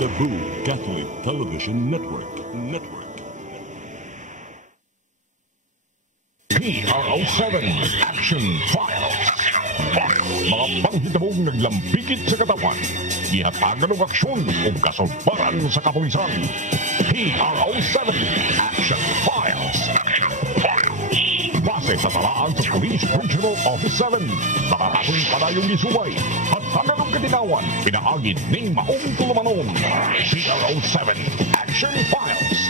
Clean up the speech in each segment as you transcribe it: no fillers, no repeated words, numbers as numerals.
Cebu Catholic Television Network. PRO7 Action Files. Mga panghitabong naglambikit sa katawan. Ihatagan ng aksyon o kasulbaran sa kapulisan. PRO7 Action Files. Base sa talaan sa Police Regional Office 7. Nakakasong padayong isuway at taganong katinawan. Pinaagid ni Maong Tulumanon. PRO7 Action Files.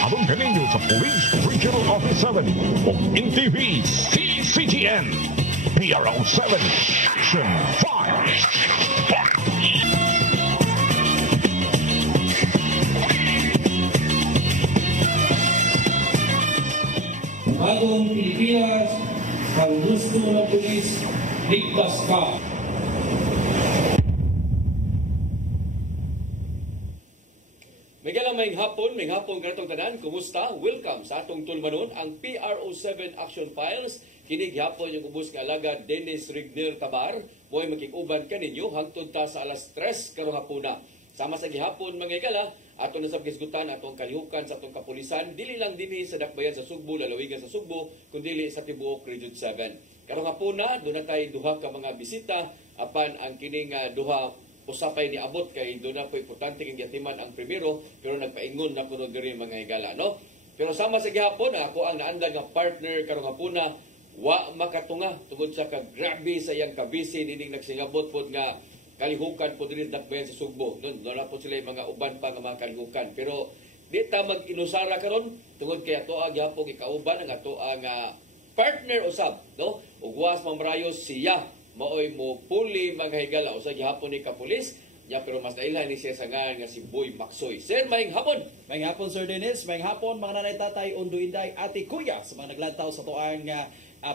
Abang kaninyo sa Police Regional Office 7 o NTV CCTN. PRO7 Action Files. Bagong Pilipinas, ang gusto ng pulis, ligtas ka. May hapon kanatong tanan, kumusta? Welcome sa atong tulmanon ang PRO7 Action Files. Kinig hapon yung ubos nga alagad Dennis Rigner Tabar. Mo'y makikuban kaninyo hangtod ta sa alas 3 karong hapuna. Sama sa gihapon mga igala, ato na sa kisgutan atong kalihukan sa atong kapulisan, dili lang dinhi sa dakbayan sa Sugbo, lalawigan sa Sugbo, kundi sa tibuok Region 7. Karong hapuna, doon na tayo duha ka mga bisita, apan ang kining duha usapay ni abot kay doon na po importante kang yatiman ang primero, pero nagpaingon na kuno diri mga igala, no? Pero sama sa gihapon, ako ang naandag nga partner karong hapuna, wa makatunga tungod sa kagrabe sa iyang kabisi dining nagsingabot pod nga kalihukan po diri dakbayan sa Sugbo. Doon na po sila yung mga uban pa nga mga kalihukan. Pero di ta mag-inusara karon tungod kay ato ang gihapon ikauban ang ato ang partner usab, no? Ug was mamrayos siya maoy mo puli mga higala usa gihapon ni kapulis ya, pero mas nailhan ni siya sa nga si Boy Maksoy. Sir, maayong hapon. Maayong hapon, Sir Dennis. Maayong hapon, mga nanay, tatay, undo, inday, ate, kuya, sa mga naglantaw sa tuang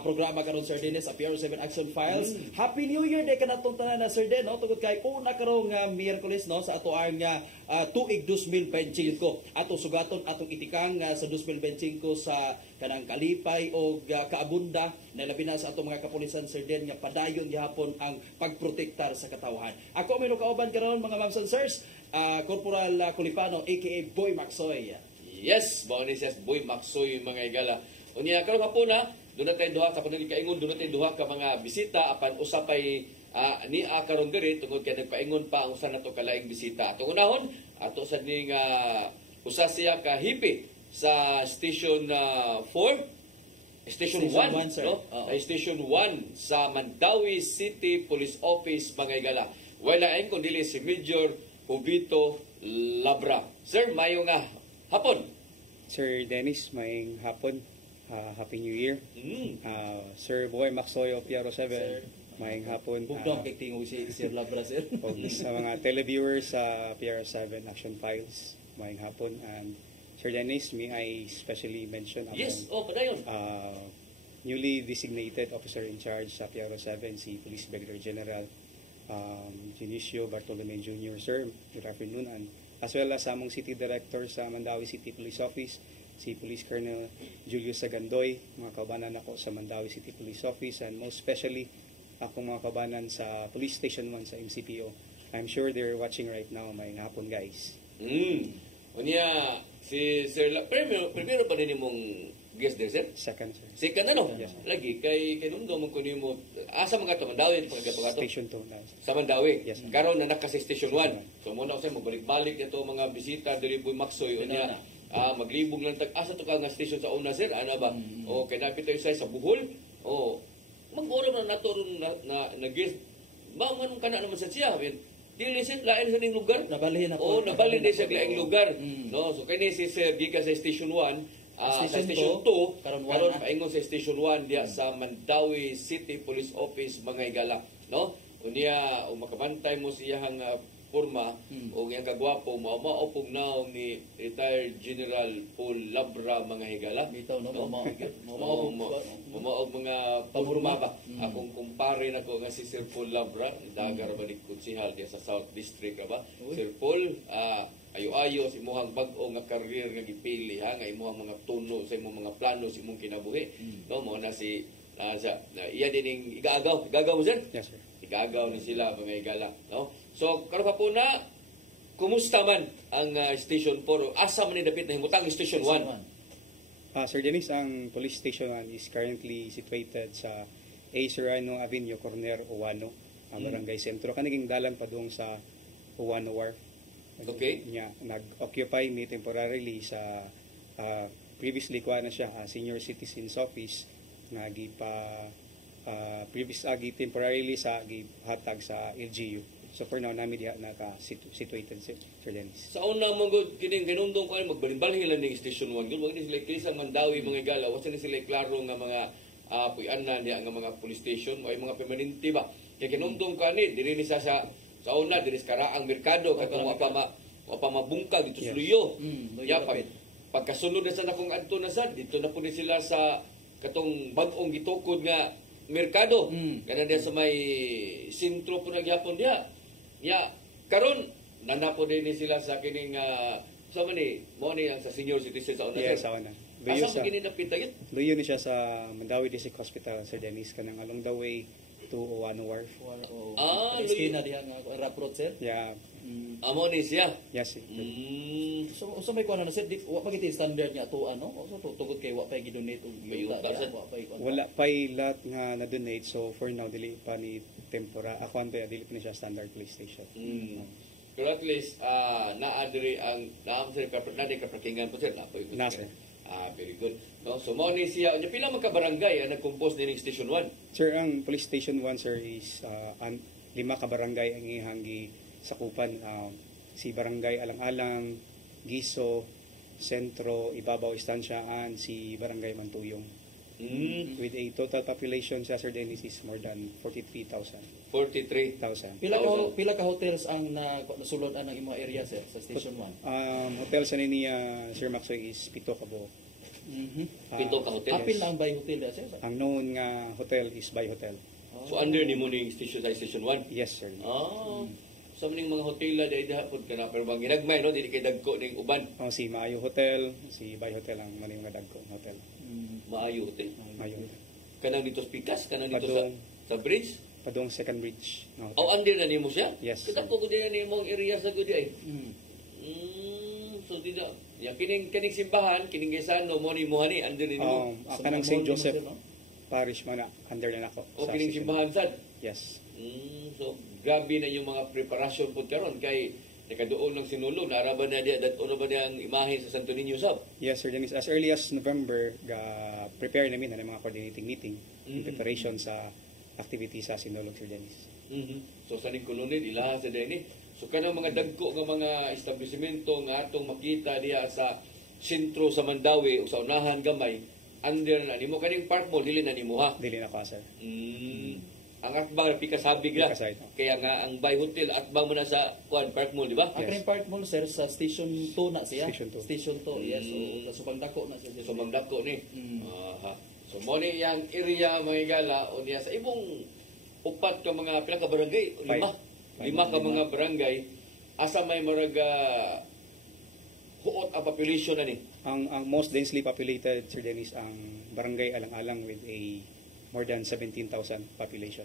programa karon, Sir Dennis, sa PRO7 Action Files. Happy New Year day kanatong tanan na, Sir Den, no? Tungod kay una karong Miyerkules, no, sa ato ang tuig 2025 ko. Ato sugaton atong itikang sa 2025 sa kanang kalipay o kaabunda na labi na sa atong mga kapulisan, Sir Den, nga padayon gihapon ang pagprotektar sa katawhan. Ako may kauban karon mga ma'ams and sirs, Corporal Kulipano aka Boy Maksoy. Yes, bao ni siya Boy Maksoy mga igala. Unya karong hapon doon natin duha ka panili kaingon, doon natin duha ka mga bisita apan usapay ni karon diri tungod kay nagpaingon pa ang usa nato kalaing bisita. Atong unahon ato sa ning usa siya ka hipi sa Station 4, Station 1, no? Station 1 sa Mandawi City Police Office mga igala. Wala ay kundi si Major Jovito Labra. Sir, mayo nga hapon. Sir Dennis, maayong hapon. Happy New Year. Sir Boy Maksoy of PRO7, maayong hapon. Bugdong kay tingoy si Sir Labra, sir. Sa mga televiewers sa PRO7 Action Files, maayong hapon. And Sir Dennis, may I specially mention Yes, padayon. Newly designated officer in charge sa PRO7, si Police Brigadier General Junicio Bartolome Jr. Sir, good afternoon. And as well as among City Director sa Mandawi City Police Office, si Police Colonel Julius Sagandoy, mga kabanan ako sa Mandawi City Police Office, and most especially akong mga kabanan sa Police Station 1 sa MCPO. I'm sure they're watching right now. May hapon, guys. Unya si Sir primero pa din mong guest there, sir? Second, sir. Second ano? Yes, sir. Lagi kay kinundo mo kuno mo asa mga to Mandawi pagkagato. Station 2 na. Sa Mandawi. Yes, sir. Karon na naka sa Station 1. So muna usay mo balik-balik ito mga bisita diri Boy Maksoy unya. Maglibog lang asa to ka nga station sa una, sir, ano ba? O kay napito usay sa Bohol. O mag-oro na nato na guest. Ba man kana naman sa siya. Dili sir lain sa ning lugar. Nabalhin na po. Nabalhin din sa laing lugar. No, so kay ni si Sir gikan sa Station 1. Sa Station 2, karon paingon sa Station 1 diya sa Mandawi City Police Office mga igala, no? Unya makabantay mo siyang porma o iyang kagwapo maupog naong ni retired General Paul Labra mga higala. Bitaw no maupog mga porma ba. Akong kumpare nako nga si Sir Paul Labra, dagar ba ni konsehal diya sa South District ba. Sir Paul, ayo-ayo si imong bag-o nga career nga gipili ha, nga imong mga tuno sa imong mga plano sa imong kinabuhi. No mo na si iya dining igagaw mo sir. Yes, sir. Igagaw ni sila mga higala, no? So karon pa po na kumusta man ang Station 4? Asa man ni dapit na himutang Station 1? Sir Dennis, ang Police Station 1 is currently situated sa A. Serrano Avenue, corner Uwano, ang Barangay Sentro. Kaniging dalan pa doon sa Uwano Wharf. Okay. Nag-occupy ni temporarily sa previously kuha na siya senior citizens office nga previous temporarily sa hatag sa LGU. So for now namin diha naka-situated Sir Dennis. Sa una mong good, kining ganundong ko magbalin-balhin lang ning Station 1. Wag ni sila kisang mandawi mga higala. Wasa ni sila klaro nga mga puy-anan niya nga mga police station o mga permanente ba. Kaya kinundong ka ni, diri ni sa una, diri sa karaang merkado, katong wapa mabungkag dito sa Luyo. Pagkasunod na sa nakong adto na sad, dito na po ni sila sa katong bag-ong gitukod nga merkado. Kana diya sa may sentro po nagyapon diya. Karon nana po din ni sila sa kining sa mo ni ang sa senior citizen sa una. Yes, sa una. Asa mo kini napitagit? Luyo ni siya sa Mandawi District Hospital, Sir Dennis, kanang along the way to Uwano Wharf. Esquina diha nga Raprot, sir. Yeah. Amo ni siya. Yes, sir. So may kuha na sir, wa pa giti standard niya to ano? So tugod kay wa pa gidonate og yuta, sir. Wala pa lahat nga na-donate, so for now dili pa ni tempora. Ako anto dili pa ni siya standard police station. Pero at least naadiri ang kaparkingan po sir na po. Na sir. Very good. No, so mo ni siya, unya pila man ka barangay ang nag-compose ni Station 1? Sir, ang Police Station 1 sir is 5 ka barangay ang ihang sakupan. Si Barangay Alang-alang, Giso, Sentro, Ibabaw Istansyaan, si Barangay Mantuyong. With a total population sa Sir Dennis is more than 43,000. 43,000. Pila ka hotels ang nasulod ang imong area sir sa Station 1? Hotel sa niya Sir Maxoy is 7 ka buok. Pito ka hotel. Apil lang by hotel da sir? Ang known nga hotel is by hotel. So under ni mo ning Station 1? Yes sir. So maning mga hotel na dahil hapon ka na pero bang ginagmay no dili kay dagko ning uban. Si Maayo Hotel, si Bay Hotel ang maning nga dagko hotel. Maayo hotel. Maayo hotel. Kanang dito sa Pikas, kanang dito Padong, sa bridge. Padong Second Bridge. Under na nimo siya? Yes. Kita ko din na nimo ang area sa gudi ay. So dito. Ya kining simbahan, kining Gesano mo ni Mohani under ni nimo. Kanang St. Joseph Parish man under na nako. O kining simbahan sad. Yes. So grabe na yung mga preparasyon po karon kay nakaduol ng sinulo naraban na diya dato na ba diya ang imahe sa Santo Niño sab? Yes sir Dennis, as early as November prepare namin ng mga coordinating meeting in preparation sa activity sa Sinulog Sir Dennis. So sa kolonel ilaha sa dini. So kanang mga dagko nga mga establishmento nga atong makita diya sa sentro sa Mandawi o sa unahan gamay under na nimo kaning park mo dili na nimo ha. Dili na ko sir. Ang atbang pikasabig na. Kaya nga ang Bay Hotel atbang mo na sa Park Mall, di ba? Ang yes. Park Mall sir sa Station 2 na siya. Station 2. Yes. So Subangdako na siya. Subangdako ni. So mo ni yang area mga higala o niya sa ibong upat ka mga pila ka barangay, lima ka mga barangay asa may maraga huot ang population na ni. Ang most densely populated Sir Dennis ang Barangay Alang-alang with a more than 17,000 population.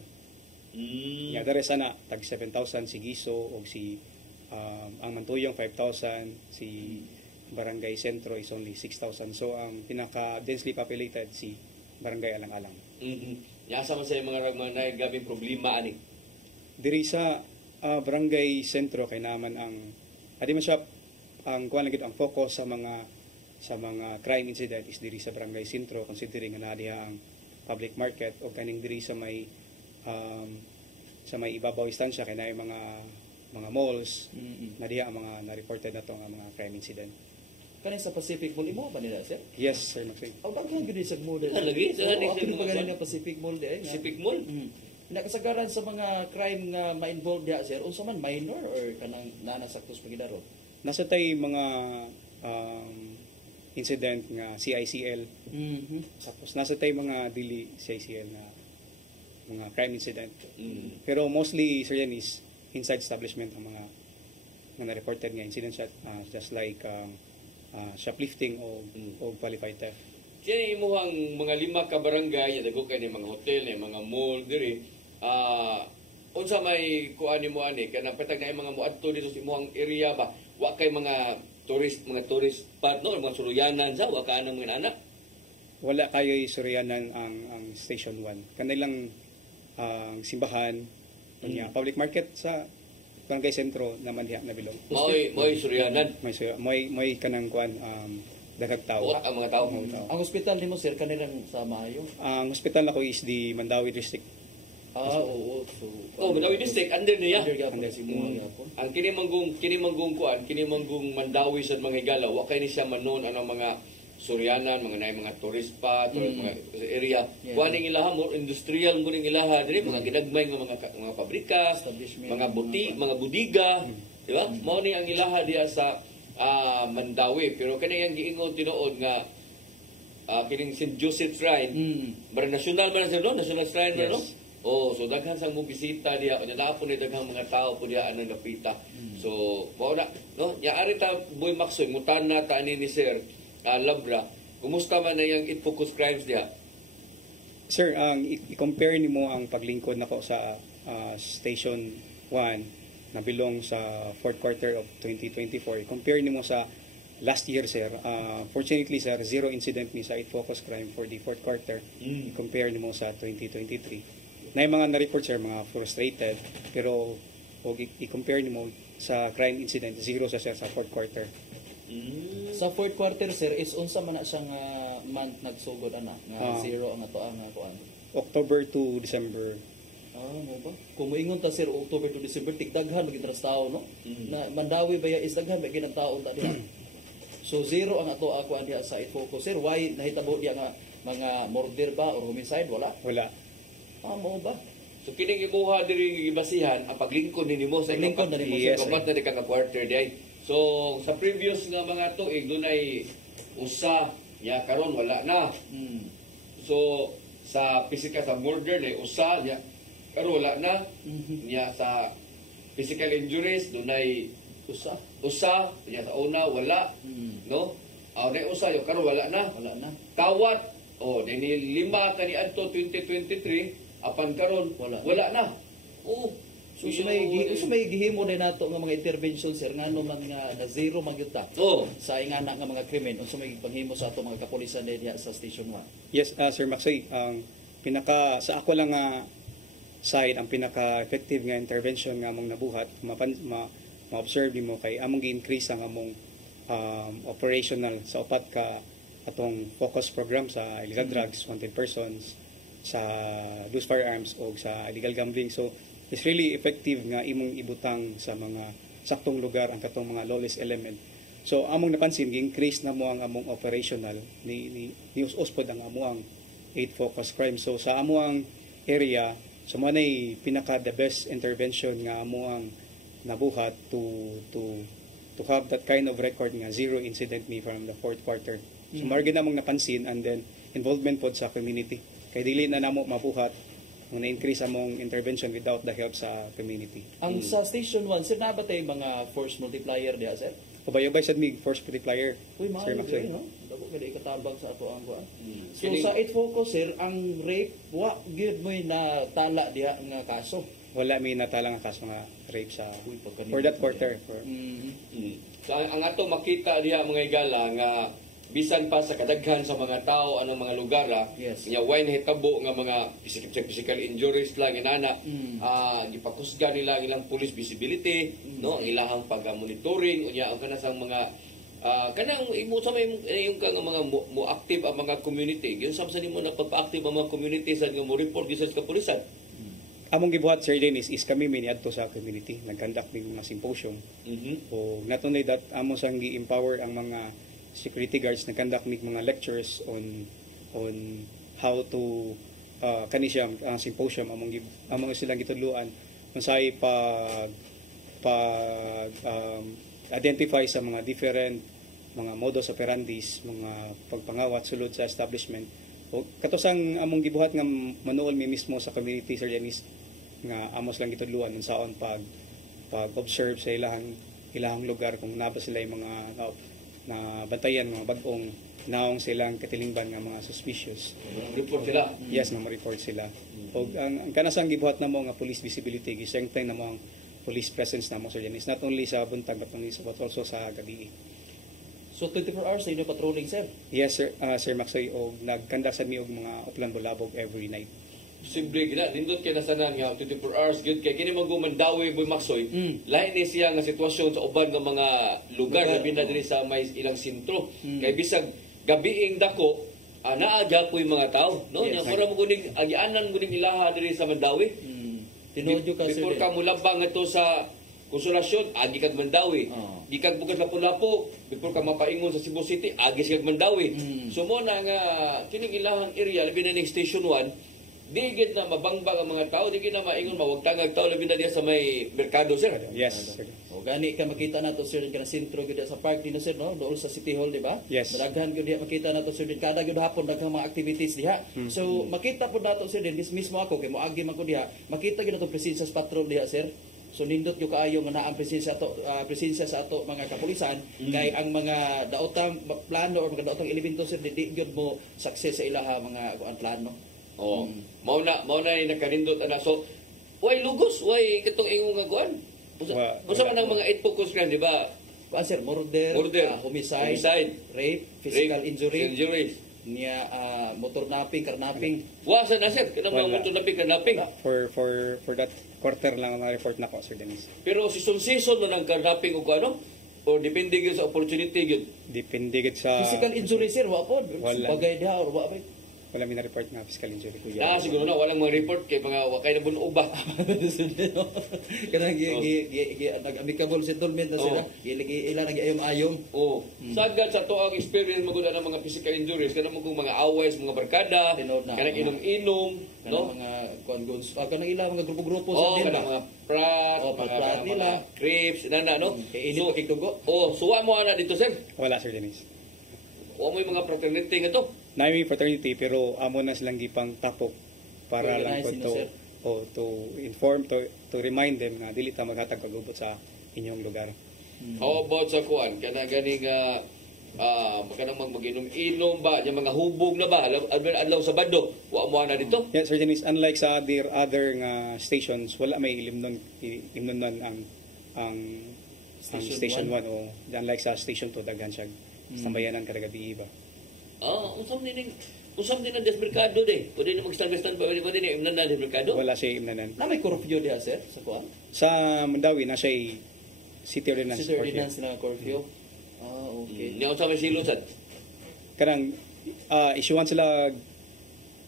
Yeah, dari sana tag 7,000 si Giso o si ang Mantuyong 5,000, si Barangay Sentro is only 6,000. So ang pinaka densely populated si Barangay Alang-alang. Yasa man sa mga ragman na gabing problema ani. Diri sa Barangay Sentro kay naman ang adi man siya ang kuan lagi ang focus sa mga crime incident is diri sa Barangay Sentro considering na diha ang public market o kaning diri sa may ibabaw istansya kay naay mga malls na diha ang mga na-reported na to nga mga crime incident. Kani sa Pacific Mall imo ba nila sir? Yes sir Maxwell. Daghan gyud sa mall. Lagi sa ni pagaling ng Pacific Mall di Pacific Mall. Nakasagaran sa mga crime nga ma-involved diha sir unsa man minor or kanang nanasaktos pagidaro? Nasa tay mga incident nga CICL. Tapos nasa tay mga dili CICL na mga crime incident. Pero mostly sir yan is inside establishment ang mga na-reported nga incident just like shoplifting o qualified theft. Kaya imuhang mga 5 ka barangay, dago kay mga hotel, mga mall diri. unsa may kuan nimo ani kanang petag na mga moadto dito sa imong area ba? Wa kay mga tourist spot no, mga suluyanan sa wa ka nang mga anak. Wala kayo isuriyanan ang Station 1. Kanilang ang simbahan, public market sa Barangay Sentro naman diha na bilong. Moy suryanan. May kanang kuan daghang tao. Ang mga tao. Ang ospital nimo sir kanilang sa maayo. Ang hospital nako is the Mandawi District. Oo. So, Mandawi District under niya. Under si mga yapon. Ang kini manggong Mandawi sa mga higala, wa kay ni siya manon anong mga suryanan, mga tourist spot, mga area. Yeah. Kuan ning ilaha mo industrial mo ning ilaha diri mga ginagmay nga mga pabrika, Establishment, mga budiga, di ba? Mao ni ang ilaha diya sa Mandawi. Pero kani ang giingon tinuod nga kining St. Joseph Shrine, national man sa national shrine man no? Oh, so daghan sang mo bisita diya, nya dapat ni daghang mga tao po diya anang napita. So, mao na, no? Ya ari ta Boy Maxoy mutana ta ni Sir Labra. Kumusta man na yung It Focus Crimes diha? Sir, i-compare nimo ang paglingkod nako sa Station 1 na bilong sa fourth quarter of 2024. I-compare nimo sa last year, sir. Fortunately, sir, zero incident ni sa It Focus Crime for the fourth quarter. I-compare nimo sa 2023. Na yung mga na-report, sir, mga frustrated, pero i-compare nimo sa crime incident, zero sa sir sa fourth quarter. Sa fourth quarter sir is unsa man na siyang month nagsugod ana nga zero ang ato ang kuan. October to December. Mo ba? Kung moingon ta sir October to December tigdaghan maging tao no. Na Mandawi baya is daghan maging ang tawo ta diha. So zero ang ato kuan diha sa It Focus sir. Why nahitabo diya nga mga murder ba or homicide wala? Wala. Mo ba? So kining imuha diri gibasihan ang paglingkod nimo sa Paglingkod na nimo, yes, sa kapat na di ka quarter day. So sa previous nga mga tuig dunay usa ya karon wala na. So sa physical sa murder na usa ya karon wala na. Ya sa physical injuries dunay usa ya sa una wala. No? Nay usa yo karon wala na. Kawat dini 5 kani adto 2023 apan karon wala na. So may gihimo din nato nga mga intervention sir ngano man nga na zero man gyud ta. Sa ingana nga mga krimen unsa may panghimo sa ato mga kapulisan diha sa Station 1. Yes, Sir Maxoy, ang sa ako lang nga side ang pinaka-effective nga intervention nga among nabuhat ma-observe nimo kay among gi-increase ang among operational sa upat ka atong focus program sa illegal drugs, wanted persons, sa loose firearms o sa illegal gambling. So it's really effective nga imong ibutang sa mga saktong lugar ang katong mga lawless element. So among napansin gi-increase na mo ang among operational ni uspod ang amuang 8 focus crime. So sa amuang area so mo nay pinaka the best intervention nga amuang nabuhat to have that kind of record nga zero incident ni from the fourth quarter. So margin namong napansin and then involvement pod sa community. Kay dili na namo mabuhat kung na-increase among intervention without the help sa community. Ang sa Station 1, sir, nabatay mga force multiplier diha, sir? Ubay-ubay sad mig force multiplier. Uy, Sir maayo Maxoy. no? Dako kay ikatabang sa ato ang kuan. So sa It Focus, sir, ang rape wa gyud mo na tala diha nga kaso. Wala may natala nga kaso nga rape sa pagkanina. for that quarter. So ang ato makita diha mga igala nga bisan pa sa kadaghan sa mga tao anong mga lugar Yes. nya way nahitabo nga mga physical injuries lang inana gipakusga nila ang ilang police visibility no ang ilahang pag-monitoring unya ang kanasang mga kanang imo sa may yung kang mga mo active ang mga community gyud sa nimo na pagpa-active ang mga community sa nga mo report gyud sa kapulisan. Among gibuhat sir Dennis is kami miniadto sa community nag-conduct ng mga symposium. O not only that amo sang gi-empower ang mga security guards nag-conduct ng mga lectures on how to kanisya symposium among silang gitudluan unsay pag identify sa mga different mga modus operandis, mga pagpangawat sulod sa establishment. O katosang among gibuhat nga manuol mi mismo sa community sir Dennis nga amos lang gitudluan unsaon pag observe sa ilahang lugar kung naba sila yung mga na bantayan mga bag-ong naong silang katilingban nga mga suspicious. Report sila. Yes, ma-report sila. O ang kanasang gibuhat na mo nga police visibility, gistrengthen na mo ang police presence na mo, Sir Dennis, not only sa buntag but also sa gabi. So 24 hours sa inyo patrolling, sir? Yes, sir, Sir Maxoy, o nagkandasan mi og mga uplan bulabog every night. Simple gina, nindot kay nasanan nga 24 hours gyud kay kini Mandawi Boy Maxoy. Lain ni siya nga sitwasyon sa uban nga mga lugar labi na diri sa may ilang sentro. Kay bisag gabiing dako naa gyapon mga tao, no? Yes. Nya mura mo kuning agianan mo ning ilaha diri sa Mandawi. Tinood ka, sir. Before ka mulabang ato sa Konsolasyon, agi kag Mandawi. Di kag bukas Lapu-Lapu, before ka mapaingon sa Cebu City, agi kag Mandawi. So mo na nga kining ilahang area labi na ning Station 1, di gid na mabangbang ang mga tao, di gid na maingon mawagtangag tao labi na diya sa may merkado, sir. Yes, sir. O gani ka makita nato, sir, kana sentro gyud sa park dinho, sir, no? Dool sa City Hall, di ba? Yes. Daghan gyud diha makita nato, sir, din kada gyud hapon daghang mga activities diha. So makita pud nato, sir, din mismo ako kay moagi man ko diha, makita gyud nato presensya sa patrol diha, sir. So nindot yo kaayo nga naa ang presensya sa ato mga kapulisan kay ang mga daotang plano or mga daotang elemento, sir, di gyud mo success sa ilaha mga kuan plano. Oh. Mao na ni nakanindot ana. So why lugos, why katong ingon nga kuan? Usa man ang mga 8 focus kan, di ba? Kuan, sir, murder, homicide, rape, physical injury, niya motor napping, carnapping. Wasa na, sir, kanang mga Wala. motor naping kanaping. For that quarter lang ang report na ko, Sir Dennis. Pero season man ang kanaping o ano? O depende gyud sa opportunity gyud. Depende gid sa Physical injury, sir, wa po. Wala. Bagay diha or wa ba? wala mi na report na physical injury. Siguro na walang mga report kay mga wakay na bunog ba. Kanang nag-amicable settlement na sila. Ila nag-ayom-ayom. Oh, sagad sa to ang experience mo ng mga physical injuries kanang mga away sa mga barkada, Tinood na. kanang inom-inom, no? Kanang mga guns, kanang ila mga grupo-grupo Oh, sa kanang mga prat, prat nila. crips, nana, no? Kay init pakigdugo. Oh, suwa mo ana dito, sir. Wala, Sir Dennis. O mo yung mga fraternity nga to. Naimi fraternity pero amo na silang gipang tapok para lang Organize po sino, sir? to inform to remind them na dili ta maghatag kagubot sa inyong lugar. How about sa kuan? Kana gani nga kanang mag-inom-inom ba, yung mga hubog na ba, adlaw sa bando, wa mo ana dito. Yeah, Sir Dennis, unlike sa other nga stations, wala may ilimnon ang station 1 o unlike sa station 2 daghan siya sambayanan kada gabi ba. Usam din ang desmerkado de. Pwede na mag-stand pa pwede na imnan na desmerkado. Wala siya imnanan. Na may curfew diha, sir, sa kuan? Sa Mandawi na siya city ordinance. City ordinance na curfew. Okay. Ni sa may silusan. Karang issuean sila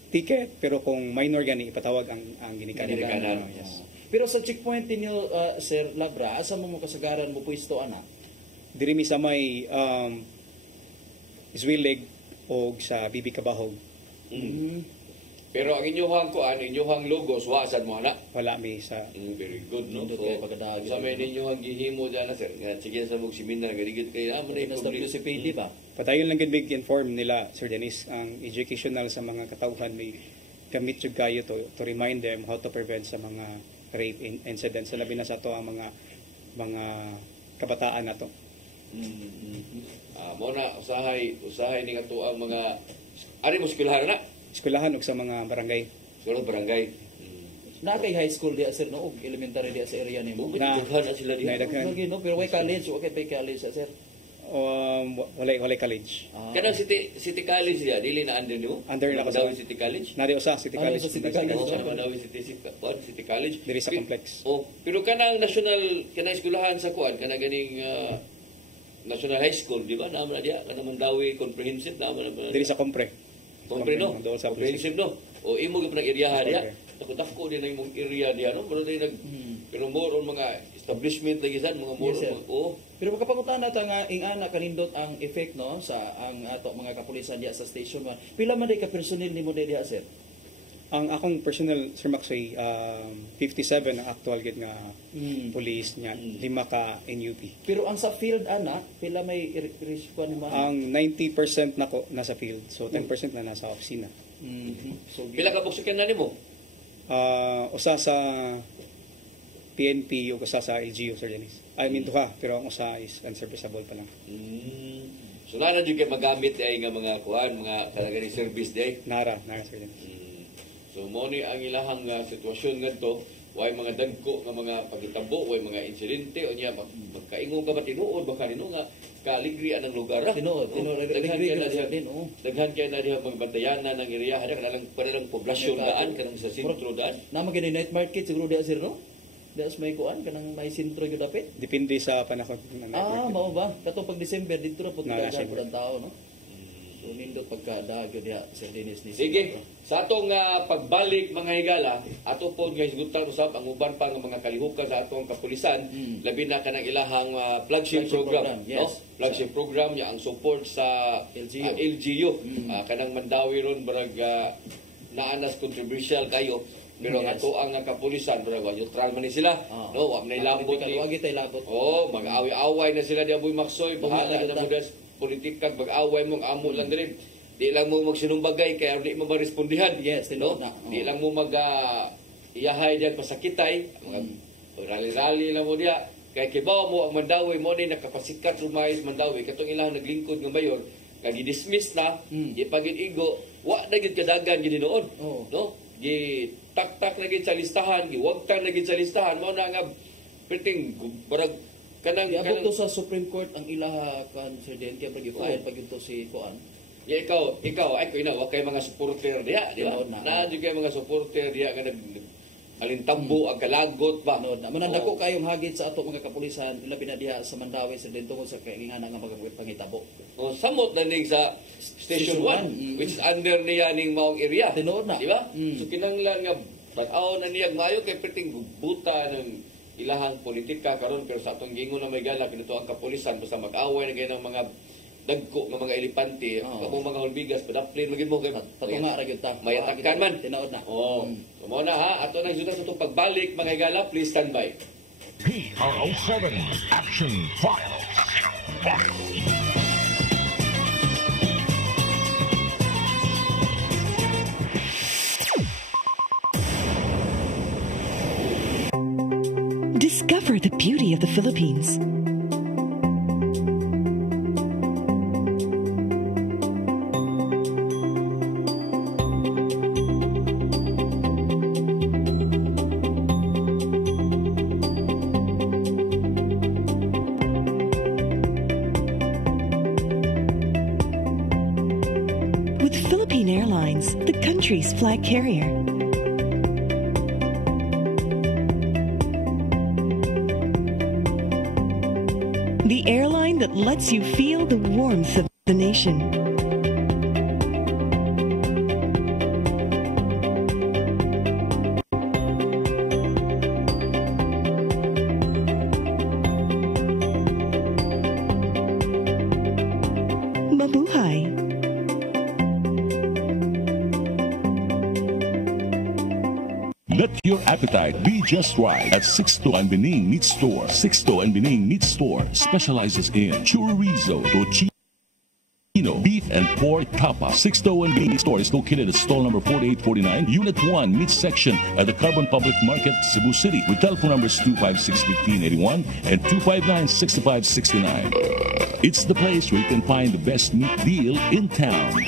ticket pero kung minor gani ipatawag ang ginikanan. Ginikanan. Yes. Pero sa checkpoint ninyo, Sir Labra, asa mo kasagaran mo pwesto ana? Diri mi sa may Iswilig o sa Bibi Kabahog. Pero ang inyong kuan, inyong logos wasan mo ana. Wala mi sa Very good, no? Nindot kayo pagkadagi. sa may ninyong gihimo dyan na, sir. Nga, sige sa mong seminar, ganigit kayo. Mo na Nas WCPD ba? patayon lang gid big inform nila, Sir Dennis, ang educational sa mga katawhan may gamit jud kayo to remind them how to prevent sa mga rape incidents. Sa labi na sa to ang mga kabataan nato. Mo na usahay ning ato ang mga ari mo eskwelahan na. Eskwelahan ug sa mga barangay. Eskwelahan barangay. Na kay high school diha, sir, no? Elementary diha sa area nimo. Na- Daghan na sila diha. Naidaghan. Okay, no? Pero way college, okay pa college, sir. Walay college. Kanang City College diya, dili na under nimo. Under na ko sa- Mandawi City College. Nari usa City Ano College. sa City College? Oo, Mandawi City College. Diri sa complex. Oh, pero kanang national kanang eskwelahan sa kuan, kanang ganing National High School, di ba? Naman na diya, kanang Mandawi Comprehensive, naman na. Diri sa Compre. Kompre, no? Doon sa Comprehensive, no? O imo gyud nag area diya. Okay. Dako din ang imong area diya, no? Pero din pero more on mga establishment lagi sad, mga more Yes, sir. oh. Pero makapangutan nata nga ingana kanindot ang effect, no, sa ang ato mga kapulisan diha sa station 1. Pila man day ka personnel nimo diha, sir? Ang akong personal, Sir Maxway, 57 ang actual gid nga police niya, 5 ka NUP. Pero ang sa field ana, pila may kuan nimo? Ang 90% nako nasa field, so 10% na nasa opisina. So Pila ka buksukan na nimo? Usa sa PNP ug usa sa LGU, Sir Dennis. I mean duha, pero ang usa is unserviceable pa lang. So na jud kay magamit ay nga mga kuan, mga kalagani service day. Nara, Sir Dennis. So mo ni ang ilahang sitwasyon ngadto, way mga dagko nga mga pagitabo, way mga insidente unya magkaingon ka ba tinuod baka nino nga kaligrian ng lugar. Tinuod, daghan kay na diha din, oo. daghan kay na diha magbantayanan ng area kanalang padalang poblasyon daan kanang sa sentro daan. Naman gani night market siguro di sir no? Dias may kuan kanang may sentro gyud dapit. Depende sa panahon ng network. Mao ba? Katong pag December dito ra pud Nara, dagan siyempre. pud ang tao no. So nindot pagkadaag gyud diha Sir Dennis ni. Sige, sa atong pagbalik mga higala, ato po nga higutan usab ang uban pa nga mga kalihukan sa atong kapulisan, labi na kanang ilahang flagship program, yes. no? Flagship program ya ang support sa LGU. LGU. Kanang Mandawi ron barag naanas controversial kayo. Pero Yes. ato ang kapulisan barag neutral man ni sila, no? Wag na ilabot ni. Wag tay labot. Oh, mag-away-away na sila di aboy maksoy, bahala Bahala na na. mo das politika mag-away mong amo lang diri. Di lang mo magsinumbagay kaya di mo marespondihan. Yes, no? tinuod na. Di lang mo mag iyahay diyan pasakitay, mga rally-rally lang mo diya. Kaya kibaw mo ang Mandawi mo ni nakapasikat rumay sa Mandawi katong ilang naglingkod ng mayor kag dismiss na, ipagid igo, wa na gid kadagan gid noon. Oo. No? Gi tak-tak na gid sa listahan, gi wagtan na gid sa listahan mo na nga perting barag kanang Iabot to sa Supreme Court ang ilaha kan Sir Den kay pag i-file pag ito si kuan. ya ikaw ay ko ina wa kay mga supporter diha, di ba? Tinuod na. Na jud kay mga supporter diha nga nag alintambo ang kalagot ba. Ano na manandako kayong hagit sa ato mga kapulisan labi na diha sa Mandawi Sir Den tungod sa kaingana nga pangitabo. O samot na ning sa Station Station 1 1, which is under niya ning maong area. Tinuod na. Di ba? Mm. So kinanglan nga bag-aw na niya maayo kay perting buta ng ilahang politika karon pero sa atong gingon na may gala kinito ang kapulisan basta mag-away na gyud ng mga dagko ng mga elepante, kapag mga hulbigas padaplin magid mo kay Patunga ra gyud ta. may atakan man. Tinuod na. Oh. So mo na ha, ato nang suda sa itong pagbalik mga higala, please stand by. PRO7 Action Files. Discover the beauty of the Philippines. With Philippine Airlines, the country's flag carrier. The airline that lets you feel the warmth of the nation. Mabuhay. Let your appetite be just right at Sixto and Bening Meat Store. Sixto and Bening Meat Store specializes in chorizo, tocino, beef and pork tapa. Sixto and Bening Meat Store is located at stall number 4849, Unit 1, Meat Section at the Carbon Public Market, Cebu City, with telephone numbers 256-1581 and 259-6569. It's the place where you can find the best meat deal in town.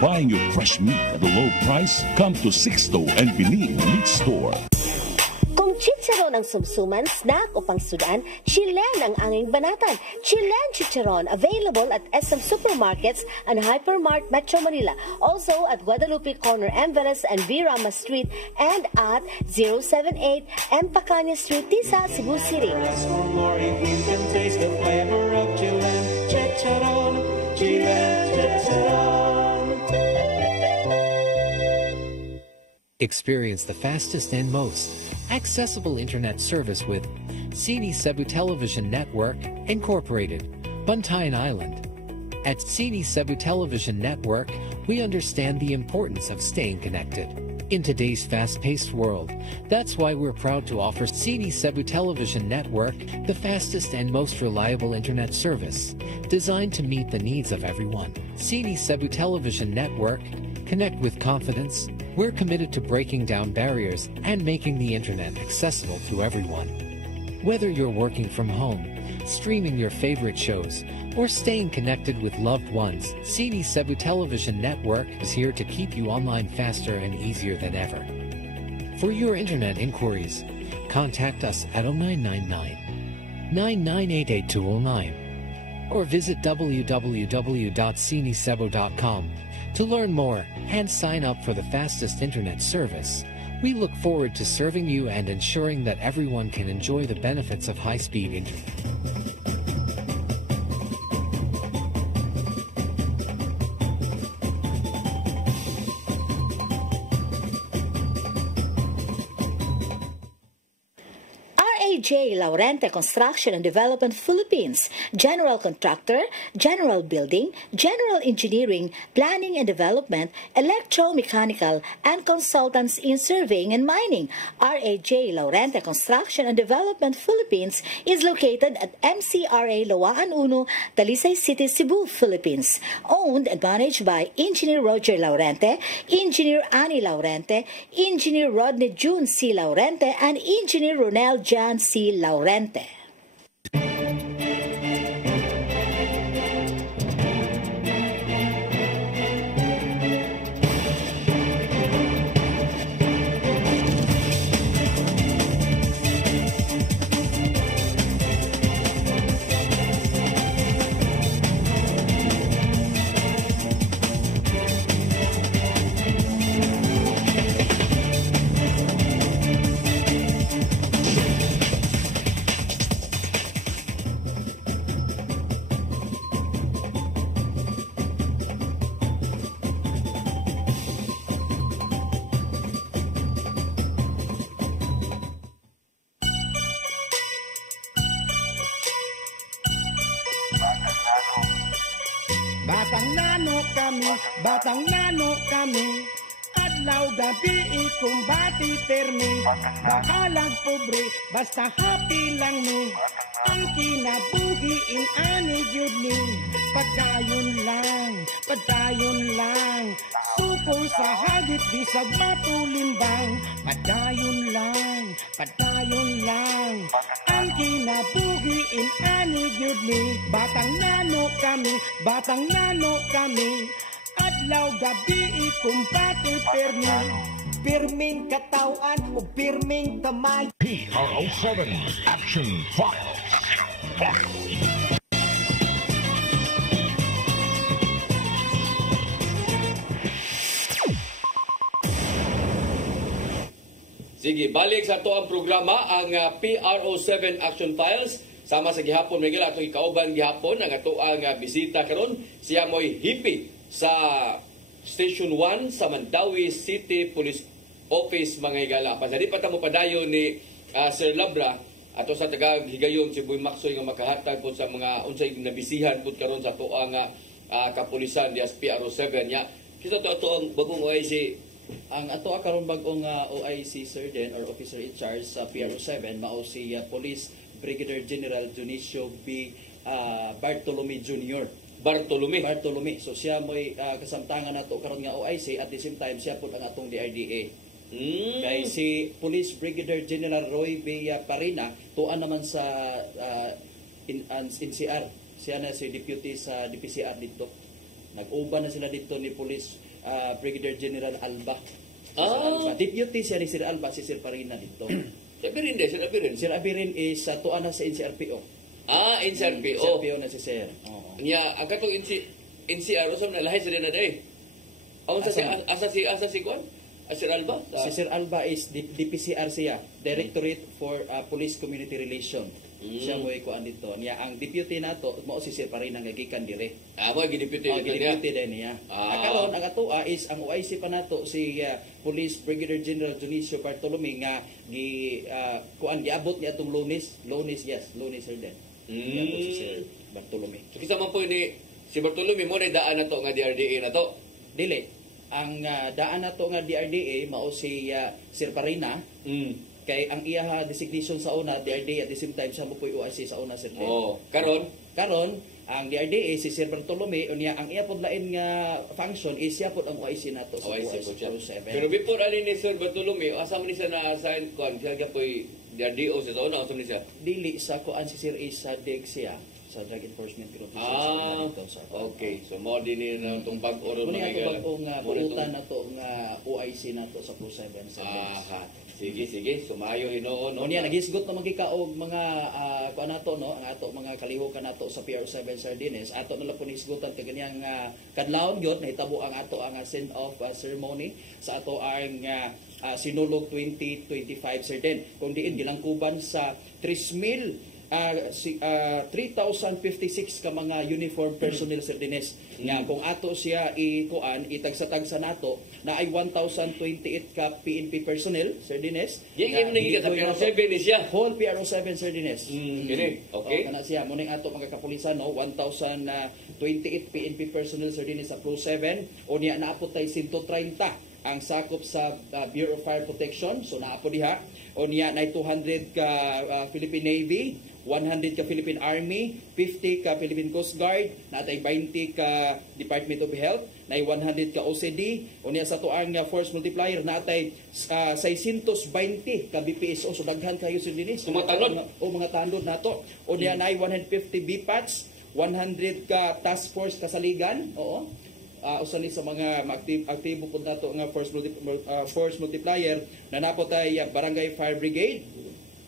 Buying your fresh meat at a low price? Come to Sixto and Bening Meat Store. Kung chicharon ang sumsuman, snack o pangsudan, Chilen ang anging banatan. Chilen Chicharon, available at SM Supermarkets and Hypermart Metro Manila. Also at Guadalupe Corner, Envelas and V. Rama Street and at 078 M. Pacanya Street, Tisa, Cebu City. Ask for more if you can taste the flavor of Chilen Chicharon. Chilen Chicharon. Experience the fastest and most accessible internet service with Sini Cebu Television Network Incorporated, Bantayan Island. At Sini Cebu Television Network, we understand the importance of staying connected. In today's fast-paced world, that's why we're proud to offer Sini Cebu Television Network the fastest and most reliable internet service, designed to meet the needs of everyone. Sini Cebu Television Network, connect with confidence. We're committed to breaking down barriers and making the internet accessible to everyone. Whether you're working from home, streaming your favorite shows, or staying connected with loved ones, CNE Cebu Television Network is here to keep you online faster and easier than ever. For your internet inquiries, contact us at 0999-9988209 or visit www.cnecebu.com to learn more and sign up for the fastest internet service. We look forward to serving you and ensuring that everyone can enjoy the benefits of high-speed internet. J. Laurente Construction and Development Philippines, General Contractor, General Building, General Engineering, Planning and Development, Electromechanical, and Consultants in Surveying and Mining. R.A.J. Laurente Construction and Development Philippines is located at MCRA Lawaan Uno, Talisay City, Cebu, Philippines. Owned and managed by Engineer Roger Laurente, Engineer Annie Laurente, Engineer Rodney June C. Laurente, and Engineer Ronel Jan C. Laurente. Batang nano kami, adlaw gabi ikumbati permi, bahalag pobre, basta happy lang ni, ang kinabuhiin ani gyud ni, padayon lang, sukol sa hagit bisag matulimbang, padayon lang, ang kinabuhiin ani gyud ni, batang nano kami, adlaw gabi ikumpati permi, pirming katawan o pirming kamay. PRO7 Action Files. Sige, balik sa ato ang programa, ang PRO7 Action Files. Sama sa gihapon, Miguel, ato ikauban gihapon, ang ato ang bisita karon. Siya mo'y hippie sa Station 1 sa Mandawi City Police Office, mga higala. Pasadi pa mo padayon ni Sir Labra ato sa taga-higayon si Boy Maxoy nga makahatag po sa mga unsay nabisihan po karon sa ato ang kapulisan di PRO7 nya. Kita to ang bagong OIC. Ang ato karon bagong OIC Sir Den or Officer in Charge sa PRO7 mao si Police Brigadier General Dionisio B. Bartolome Jr. Bartolome. So siya mo'y kasamtangan nato karon nga OIC at the same time siya pud ang atong DRDA. Kay si Police Brigadier General Roy B. Parina tuan naman sa NCR. Siya na si deputy sa DPCR dito. Nag-uban na sila dito ni Police Brigadier General Alba. Alba. Deputy siya ni Sir Alba, si Sir Parina dito. Sir Abirin. Sir Abirin is tuan na sa NCRPO. NCRPO. NCRPO na si Sir. Nya ang katong NCR usab na lahi sa din na day. Asa si Kwan? Sir Alba? Si Sir Alba is DPCR siya, Directorate for Police Community Relation. Siya mo ikuan dito. Niya ang deputy nato mao si Sir Parina nga gikan dire. Mo gi-deputy din niya. Karon ang atoa is ang OIC pa nato si Police Brigadier General Dionisio Bartolome nga giabot niya atong Lunes Sir Den. Giabot si Sir Bartolome. So kita man po ni si Bartolome mo na daan nato nga DRDA nato. Dili. Ang daan nato nga DRDA mao si Sir Parina. Kay ang iya designation sa una DRDA at the same time siya mo po'y OIC sa una Sir. Karon ang DRDA si Sir Bartolome unya ang iya pod lain nga function is siya pod ang OIC nato sa PRO7. Pero before ali ni Sir Bartolome asa man siya na assign kon siya po'y DRDO sa una usa ni siya. Dili sa kuan si Sir Isa Deg siya. sa Drug Enforcement Bureau officers sa okay. So mo din ni itong bag-o ron mga higala. bagong puutan na to nga OIC na to sa Pro 7 Sardines. Sige, sumayo hinoon. No niya nagisgot naman kikaog mga kuan nato no, ang ato mga kalihukan nato sa PR7 Sardines. Ato na lang po nisgutan kaganyang kadlawon gyud nahitabo ang ato ang send off ceremony sa ato ang Sinulog 2025 Sarden. Kung diin gilangkuban sa 3,056 ka mga uniform personnel Sardines. Nga kung ato siya itagsa-tagsa nato na ay 1,028 ka PNP personnel Sardines. Yung naging PR7 ni siya. Whole PR7 Sardines. Okay. Kana siya mo ning ato mga kapulisan no 1,028 PNP personnel Sardines sa Pro 7 o niya naapot tay 130 ang sakop sa Bureau of Fire Protection. So naapo diha o niya na 200 ka Philippine Navy, 100 ka Philippine Army, 50 ka Philippine Coast Guard, natay 20 ka Department of Health, na 100 ka OCD, o niya sa tuang force multiplier natay 620 ka BPSO. So daghan kayo sa dinis. Mga tanod nato. O niya na 150 BPATS, 100 ka task force kasaligan. Oo. Usali sa mga aktibo po nato nga force multiplier na napotay Barangay Fire Brigade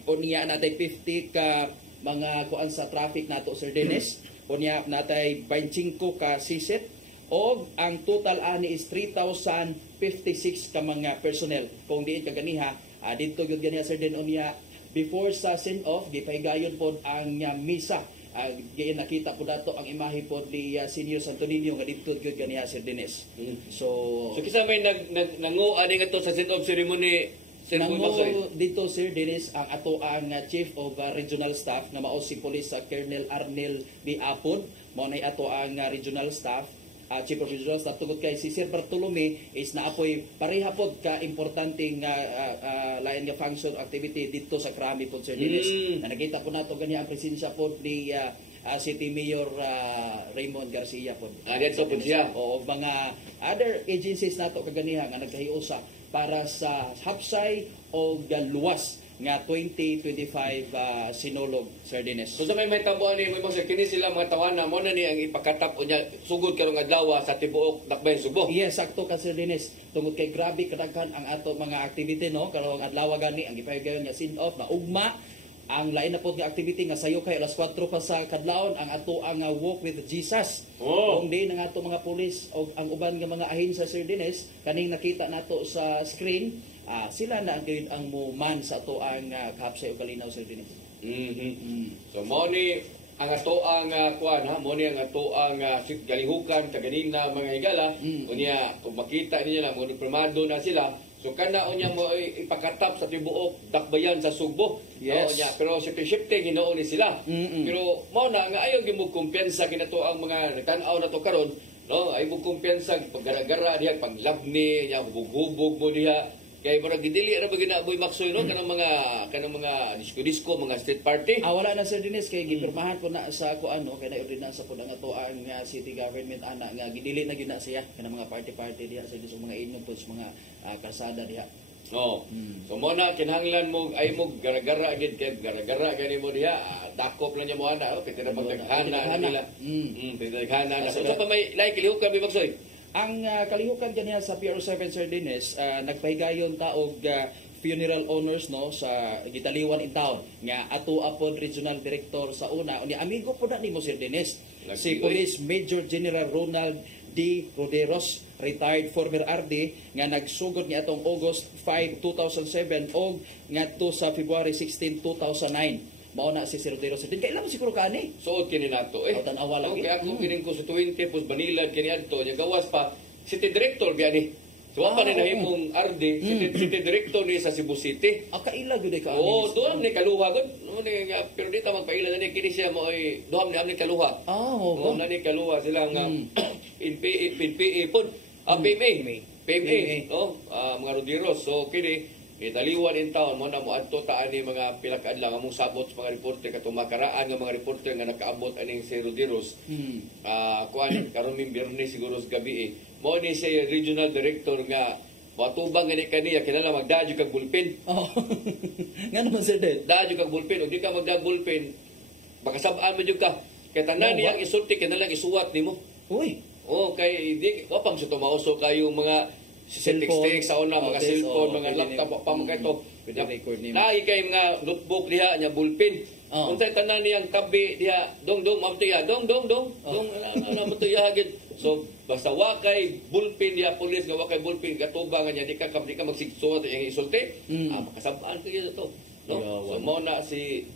o niya natay 50 ka mga kuan sa traffic nato Sardines o niya natay 25 ka sisit o ang total ani is 3,056 ka mga personnel. Kung diin kaganiha dito gyud ganiha Sardines o niya before sa send off gipahigayon pod ang misa. Giin nakita po dato ang imahe po ni Senior Santo Niño nga dito gyud ganiha Sir Dennis. So kisa may nangu ani nga to sa set of ceremony dito Sir Dennis ang ato ang Chief of Regional Staff nga mao si Police Colonel Arnel B. Apod mao nay ato ang regional staff Chief of Regional Staff tungod kay si Sir Bartolome is naapoy pareha pod ka importanteng lain nga function activity dito sa Krami pod Sir Dennis. Na nakita po nato gani ang presensya pod ni City Mayor Raymond Garcia pod. Dito po siya. O mga other agencies nato kaganiha nga nagkahiusa para sa hapsay o luwas nga 2025 Sinulog Sardines. So sa may tabuan ni mo sa kini sila mga tawana mo na ni ang ipakatap unya sugod karong adlaw sa tibuok Dakbayan Subo. Yes, sakto ka Sardines. Tungod kay grabe kadaghan ang ato mga activity no karong adlaw gani ang gipahigayon nga send off na ugma ang lain na pod nga activity nga sayo kay alas 4 pa sa kadlawon ang ato ang walk with Jesus. Kung di ng ato mga pulis o ang uban nga mga ahensya sa Sardines kaning nakita nato sa screen sila na ang muman sa ato ang kapsay o kalinaw sa Sardines. So mo ni ang ato ang kuan mo ni ang ato ang galihukan kaganina mga higala unya kung makita niyo na mo primado na sila. So kana unya mo ipakatap sa tibuok Dakbayan sa Sugbo. Yes. Unya pero shifting hinoon ni sila. Pero mao na nga ayo gimug kumpiyansa kinato ang mga nagtan-aw na to karon, no? Ay mo kumpiyansa paggara-gara diha paglabni, nya hubog-hubog mo diha. Kay murag gidili ra ba ginaboy maksoy no kanang mga disco mga street party. Wala na Sir Dennis kay gipirmahan po na sa kuan no kay naordinansa po nga to ang city government ana nga gidili na gyud na siya kanang mga party diha sa mga inyong po mga kalsada diha. So mo na kinahanglan mo ay mo gara-gara gid kay gara-gara gani mo diha dakop lang niya mo ana piti ra pagdaghana nila. Pagdaghana na so pa may like lihukan bi magsoy. Ang kalihukan kaniya sa PR7 Sardines nagpahigayon taog funeral honors no sa gitaliwan in town nga ato apod regional director sa una unya amigo po na nimo Sir Dennis si Police Major General Ronald D. Roderos retired former RD nga nagsugod niya atong August 5, 2007 og ngadto sa February 16, 2009 mao na si Sir Roderos din kailan mo siguro kani suot kini nato tan-awa lagi okay ako kining ko sa 20 pus Banilad kini adto nya gawas pa city director biani so pa ni nahimong RD city director ni sa Cebu City kaila gud ka doon ni kaluha gud pero dito magpaila na ni kini siya mo ay doon ni kaluha doon na ni kaluha silang PNP pod PMA mga Roderos so kini italiwan in town mo na mo adto ta ani mga pila ka adlaw among sabot sa mga reporter katong makaraan nga mga reporter nga nakaabot aning si Roderos kuan karon Biyernes siguro sa gabi mo ni siya regional director nga matubang gani kaniya kinala magdadyo kag bulpen nga naman Sir Den dadyo kag bulpen o di ka magda bulpen makasab-an mo jud ka Kay tanan niyang isulti kay nalang isuwat nimo. Uy. Oh, kay di wa pang sa tumauso kayo mga text sa una, mga cellphone, mga laptop pa mga ito. Naay kay mga notebook diha nya ballpen. Unsay tanan niyang tabi diha dong mamtuya dong ana mamtuya gid. So basta wa kay ballpen diha pulis nga wa kay ballpen gatubangan niya di ka magsigsuot yang isulti. Makasabaan ko gyud to. No? So mo na si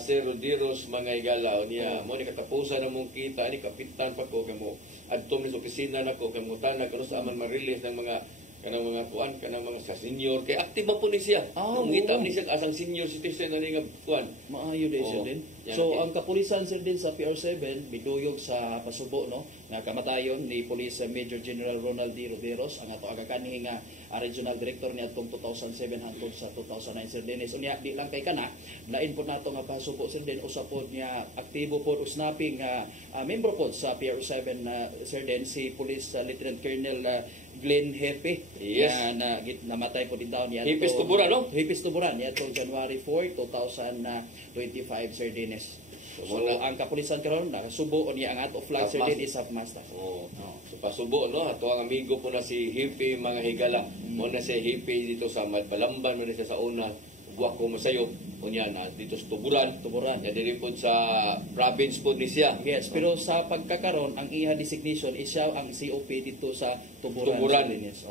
Sir Rodiros mga igalaw niya mo ni katapusan na mong kita ni kapitan pa ko kamo adtom ni sa opisina nako kamo tanan kuno sa aman ma-release ng mga kanang mga kuan kanang mga sa senior kay active pa po ni siya. Ngita ni siya asang senior citizen na nga kuan. Maayo din siya din. So ang kapulisan sir din sa PR7 biduyog sa pasubo no nga kamatayon ni Police Major General Ronald D. Roderos ang ato aga kanhi nga regional director ni atong 2007 hangtod sa 2009 sir Dennis. Unya di lang kay kana lain po nato nga pasubo sir din usa pod niya aktibo pod usnaping membro pod sa PR7 sir Den si Police Lieutenant Colonel Glenn Hepe. Yes. Na namatay po din daw niya. Hipis Tuburan, no? Hipis Tuburan. Niya to January 4, 2025, Sir Dennis. So, ang kapulisan karon nakasubo niya ang ato flag Sir Dennis of Mastas. So pasubo no ato ang amigo po na si Hippie mga higala. Mo na si Hippie dito sa Madbalamban mo na siya sa una. Buwa ko masayo unya na dito sa Tuburan. Ya diri po sa province po ni siya. Yes, pero sa pagkakaron ang iha designation is siya ang COP dito sa Tuburan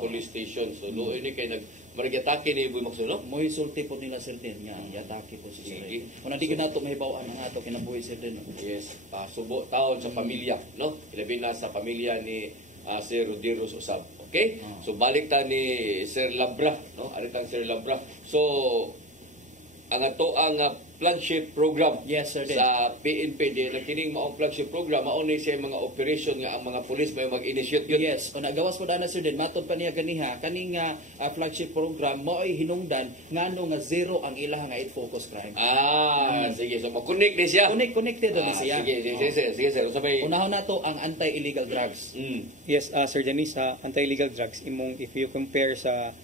Police Station. So doon ni kay marigitake ni Boy Maxo no? Mo'y sulti po nila sir din nga yatake po si sir. Kung hindi ko nato mahibawan ang ato kinabuhi sir din. Yes, pasubo taon sa pamilya no? Ilabi na sa pamilya ni Sir Rodiros usab. Okay? So balik ta ni Sir Labra no? Ari tang Sir Labra. So ang ato ang flagship program sa PNP di kining maong flagship program mao ni siya mga operation nga ang mga pulis may mag-initiate yun. Yes, una gawas po dana sir din matud pa niya ganiha kaning flagship program mao ay hinungdan ngano nga zero ang ilaha nga focus crime. Sige, so mag-connect ni siya. Connected na siya. Sige sir. Sabay unahon nato ang anti-illegal drugs. Yes, Sir Dennis, anti-illegal drugs if you compare sa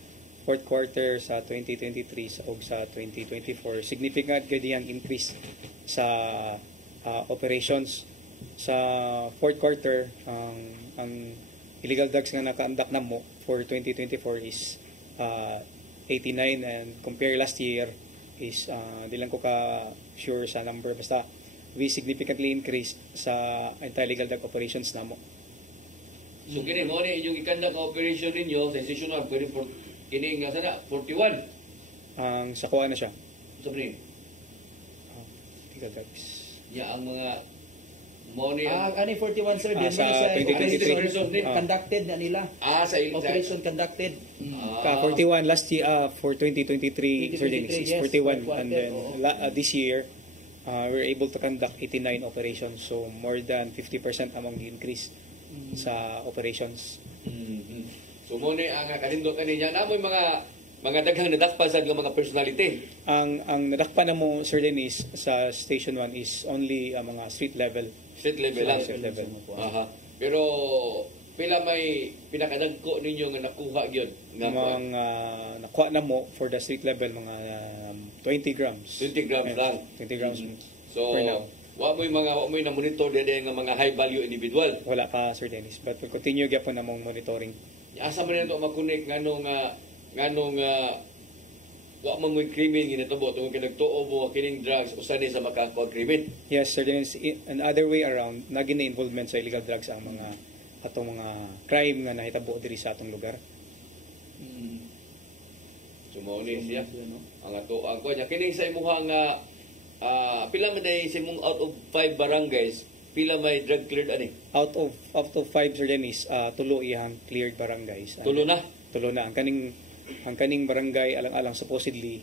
fourth quarter sa 2023 o sa 2024, significant gadi ang increase sa operations. Sa fourth quarter, ang illegal drugs nga nakaandak na mo for 2024 is 89 and compare last year is di lang ko ka sure sa number basta we significantly increased sa anti-illegal drug operations na mo. So kini mo ni inyong ikandak nga operation ninyo sa institutional pwede kini nga sana 41 ang sakuha na siya sabi illegal drugs ang mga money ani 41 sir din sa 2023 conducted na nila sa operation conducted ka 41 last year for 2023 sir Dennis is 41 and then this year we're able to conduct 89 operations so more than 50% among the increase sa operations. So mo ni ang kalindot kaniya namoy mga daghang nadakpan sa mga personality. Ang nadakpan na mo Sir Dennis sa Station 1 is only mga street level lang. Pero pila may pinakadagko ninyo nga nakuha gyud nga mga nakuha na mo for the street level mga 20 grams. 20 grams lang. 20 grams. So wa mo'y na monitor dede nga mga high value individual. Wala pa Sir Dennis but we'll continue gyapon na mong monitoring. Asa man nato makunik ngano nga wa man mo'y krimen ginatubo tungod kay nagtuo mo kining drugs usa ni sa makakuha krimen. Yes Sir Dennis, another way around naging involvement sa illegal drugs ang mga atong mga crime nga nahitabo diri sa atong lugar. Sumo ni siya ang ato ang kunya kining sa imuha nga pila man day sa imong out of 5 barangays pila may drug cleared ani? Out of 5 Sir Dennis, tulo iyang cleared barangays. Tulo na. Ang kaning barangay alang-alang supposedly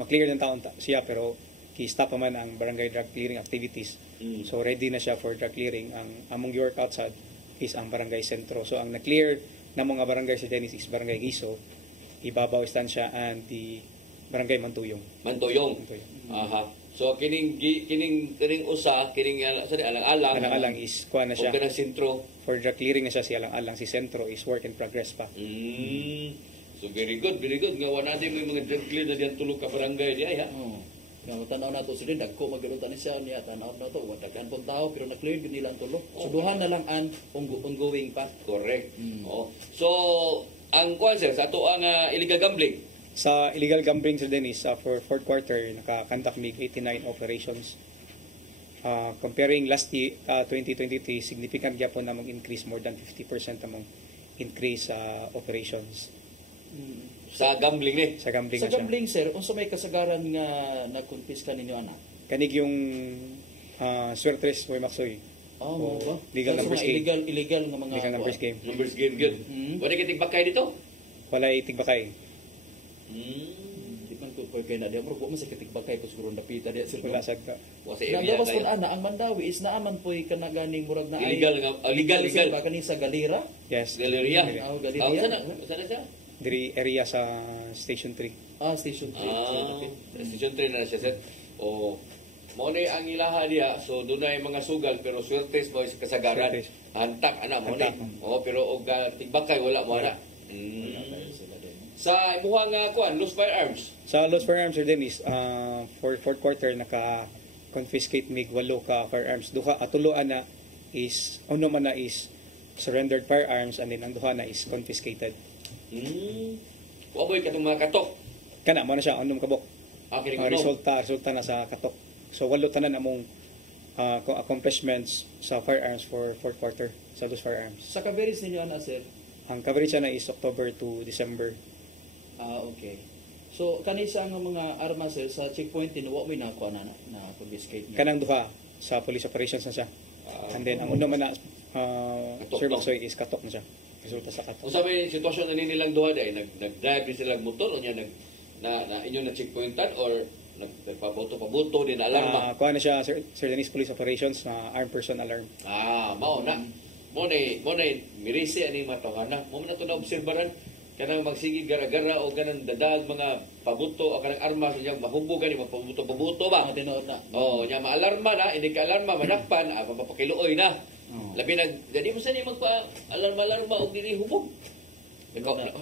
ma-clear ng taon siya pero ki-stop man ang barangay drug clearing activities. So ready na siya for drug clearing. Ang among work outside is ang barangay sentro. So ang na-clear na mga barangay sa Dennis is barangay Giso, Ibabaw Estancia and the barangay Mantuyong. So kining usa kining alang-alang is kuha na siya. O kanang sentro for drug clearing na siya si alang-alang si sentro is work in progress pa. So very good nga wala din may mga drug clear na diyan tulo ka barangay di ay ha. Nga tanaw na to sila dagko magulutan ni siya niya tanaw na to wadagan pong tao pero na-clear gyud nila ang tulo. So duha na lang an ongoing pa. Correct. Oh. So ang kuan sir sa ato ang illegal gambling. Sa illegal gambling sir Dennis, for fourth quarter naka-conduct mig 89 operations. Comparing last year 2023, significant gyapon namang increase, more than 50% among increase sa operations. Sa gambling ni. Sa gambling. Sa gambling sir, unsa may kasagaran nga nagkumpiska ninyo ana? Kanig yung Suertres Boy Maksoy. Mo ba? Legal numbers game. Illegal nga mga Legal numbers game. Numbers game gyud. Wala kay tigbakay dito? Wala tigbakay. Di man ko kay na di mo mo sa katigbakay ko siguro napita di sir. Wala sagda. Wa sa area Nabas kay. kun ana ang Mandawi is naaman poy kana ganing murag na Illegal nga legal. ba kani sa Galera? Yes. Galeria. Galeria. Sana siya? Diri area sa Station 3. Station 3. Station 3 na siya sir. O mo ni ang ilaha diha, so dunay mga sugal pero Suertes boys kasagaran. Suertes. Hantak ana mo ni. Pero og tigbakay wala mo ana. Sa imuha nga kuan, loose firearms. Sa loose firearms sir Dennis, for fourth quarter naka-confiscate mig 8 ka firearms. Duha atuluan na is uno man na is surrendered firearms and then ang duha na is confiscated. Kuaboy katong mga katok. Kana mo na siya unom kabok. Okay, resulta na sa katok. So 8 tanan among accomplishments sa firearms for fourth quarter sa loose firearms. Sa coverage ninyo ana sir? Ang coverage na is October to December. Okay. So kanisa nga mga armas sir sa checkpoint din wa may nakuha na confiscate niya. Kanang duha sa police operations na siya. And then ang uno man na Sir Baksoy is katok na siya. Resulta sa katok. Kung sabi sitwasyon na nilang duha day nag-drive din sila motor o niya na inyo na checkpointan or nagpabuto din alarma. Kuha na siya Sir Dennis Police Operations na armed person alarm. Mao na. Mo na mirisi ani matawhana. Mo na to na obserbaran kanang magsigig gara-gara o kanang dadag mga pabuto o kanang armas niya mahubog ni mapabuto ba. Tinood na. Nya maalarma na, hindi ka alarma manakpan, mapakiluoy na. Labi dadi mo sa ni magpa-alarma og dili hubog.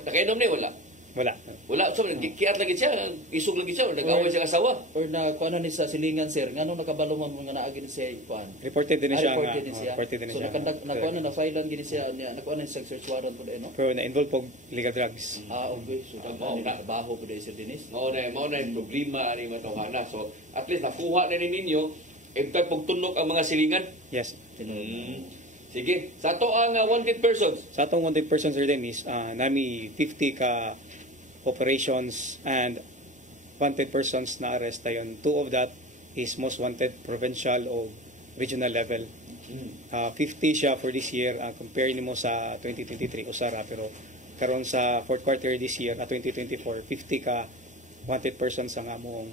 Nakainom ni wala. Wala so gikiat lagi siya, isog lagi siya, nag-away siya asawa. Or na kuan ni sa silingan sir, ngano nakabalo man mga naagi siya kuan. Reported din siya nga. So nakuha na filean gini siya niya, nakuha na search warrant po no. Pero na-involve pog legal drugs. Okay. So trabaho po dai Sir Dennis. Mao na problema ani matawhana. So at least nakuha na ninyo entay pagtunok ang mga silingan. Yes. Sige, sa ato ang wanted persons. Sa atong wanted persons Sir Dennis, nami 50 ka operations and wanted persons na arrest tayon. 2 of that is most wanted provincial o regional level. 50 siya for this year, compare nimo sa 2023 usara, pero karon sa fourth quarter this year 2024 50 ka wanted persons ang among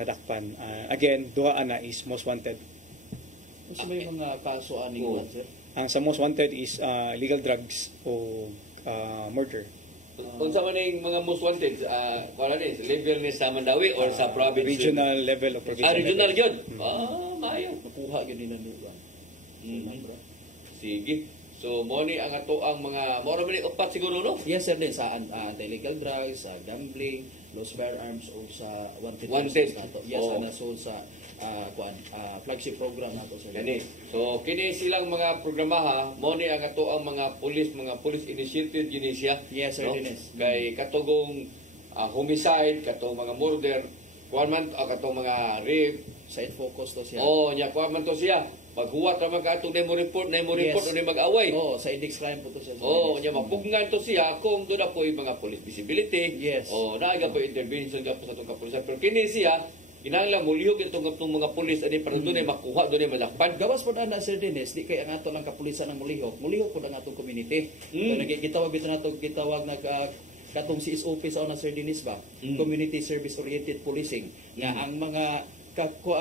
nadakpan. Again, duha ana is most wanted. Unsa may mga kaso ani sir? Ang sa most wanted is illegal drugs o murder. Unsa man ning mga most wanted para ni level ni sa Mandawi or sa province? Regional level o provincial. Regional level. gyud. Maayo. Nakuha gyud nila nugan. Sige. So mo ni ang ato ang mga mo ra man upat siguro no? Yes sir din sa illegal drugs, sa gambling, loose firearms o sa wanted. Nato. Yes, ana sold sa flagship program nato sir. Gani. So kini silang mga programaha mo ni ang ato ang mga police initiative gini siya. Yes sir, Dennis. Kay katugong homicide, katong mga murder, kuan man katong mga rape, side focus to siya. Nya kuan man to siya. Maghuwat ra man ka atong nemo report o mag-away. Sa index crime po to siya. Nya mapugnan to siya kung doon na po yung mga police visibility. Yes. Naaga po intervention ka po sa itong kapulisan. Pero kini siya, kinahanglan mulihog itong mga pulis ani para doon ay makuha, doon ay malakpan. Gawas po na Sir Dennis, di kay ang ato lang kapulisan ang mulihog po ang atong community. So nagitawag ito nato gitawag katong CSOP sa una Sir Dennis ba? Community Service Oriented Policing. Nga ang mga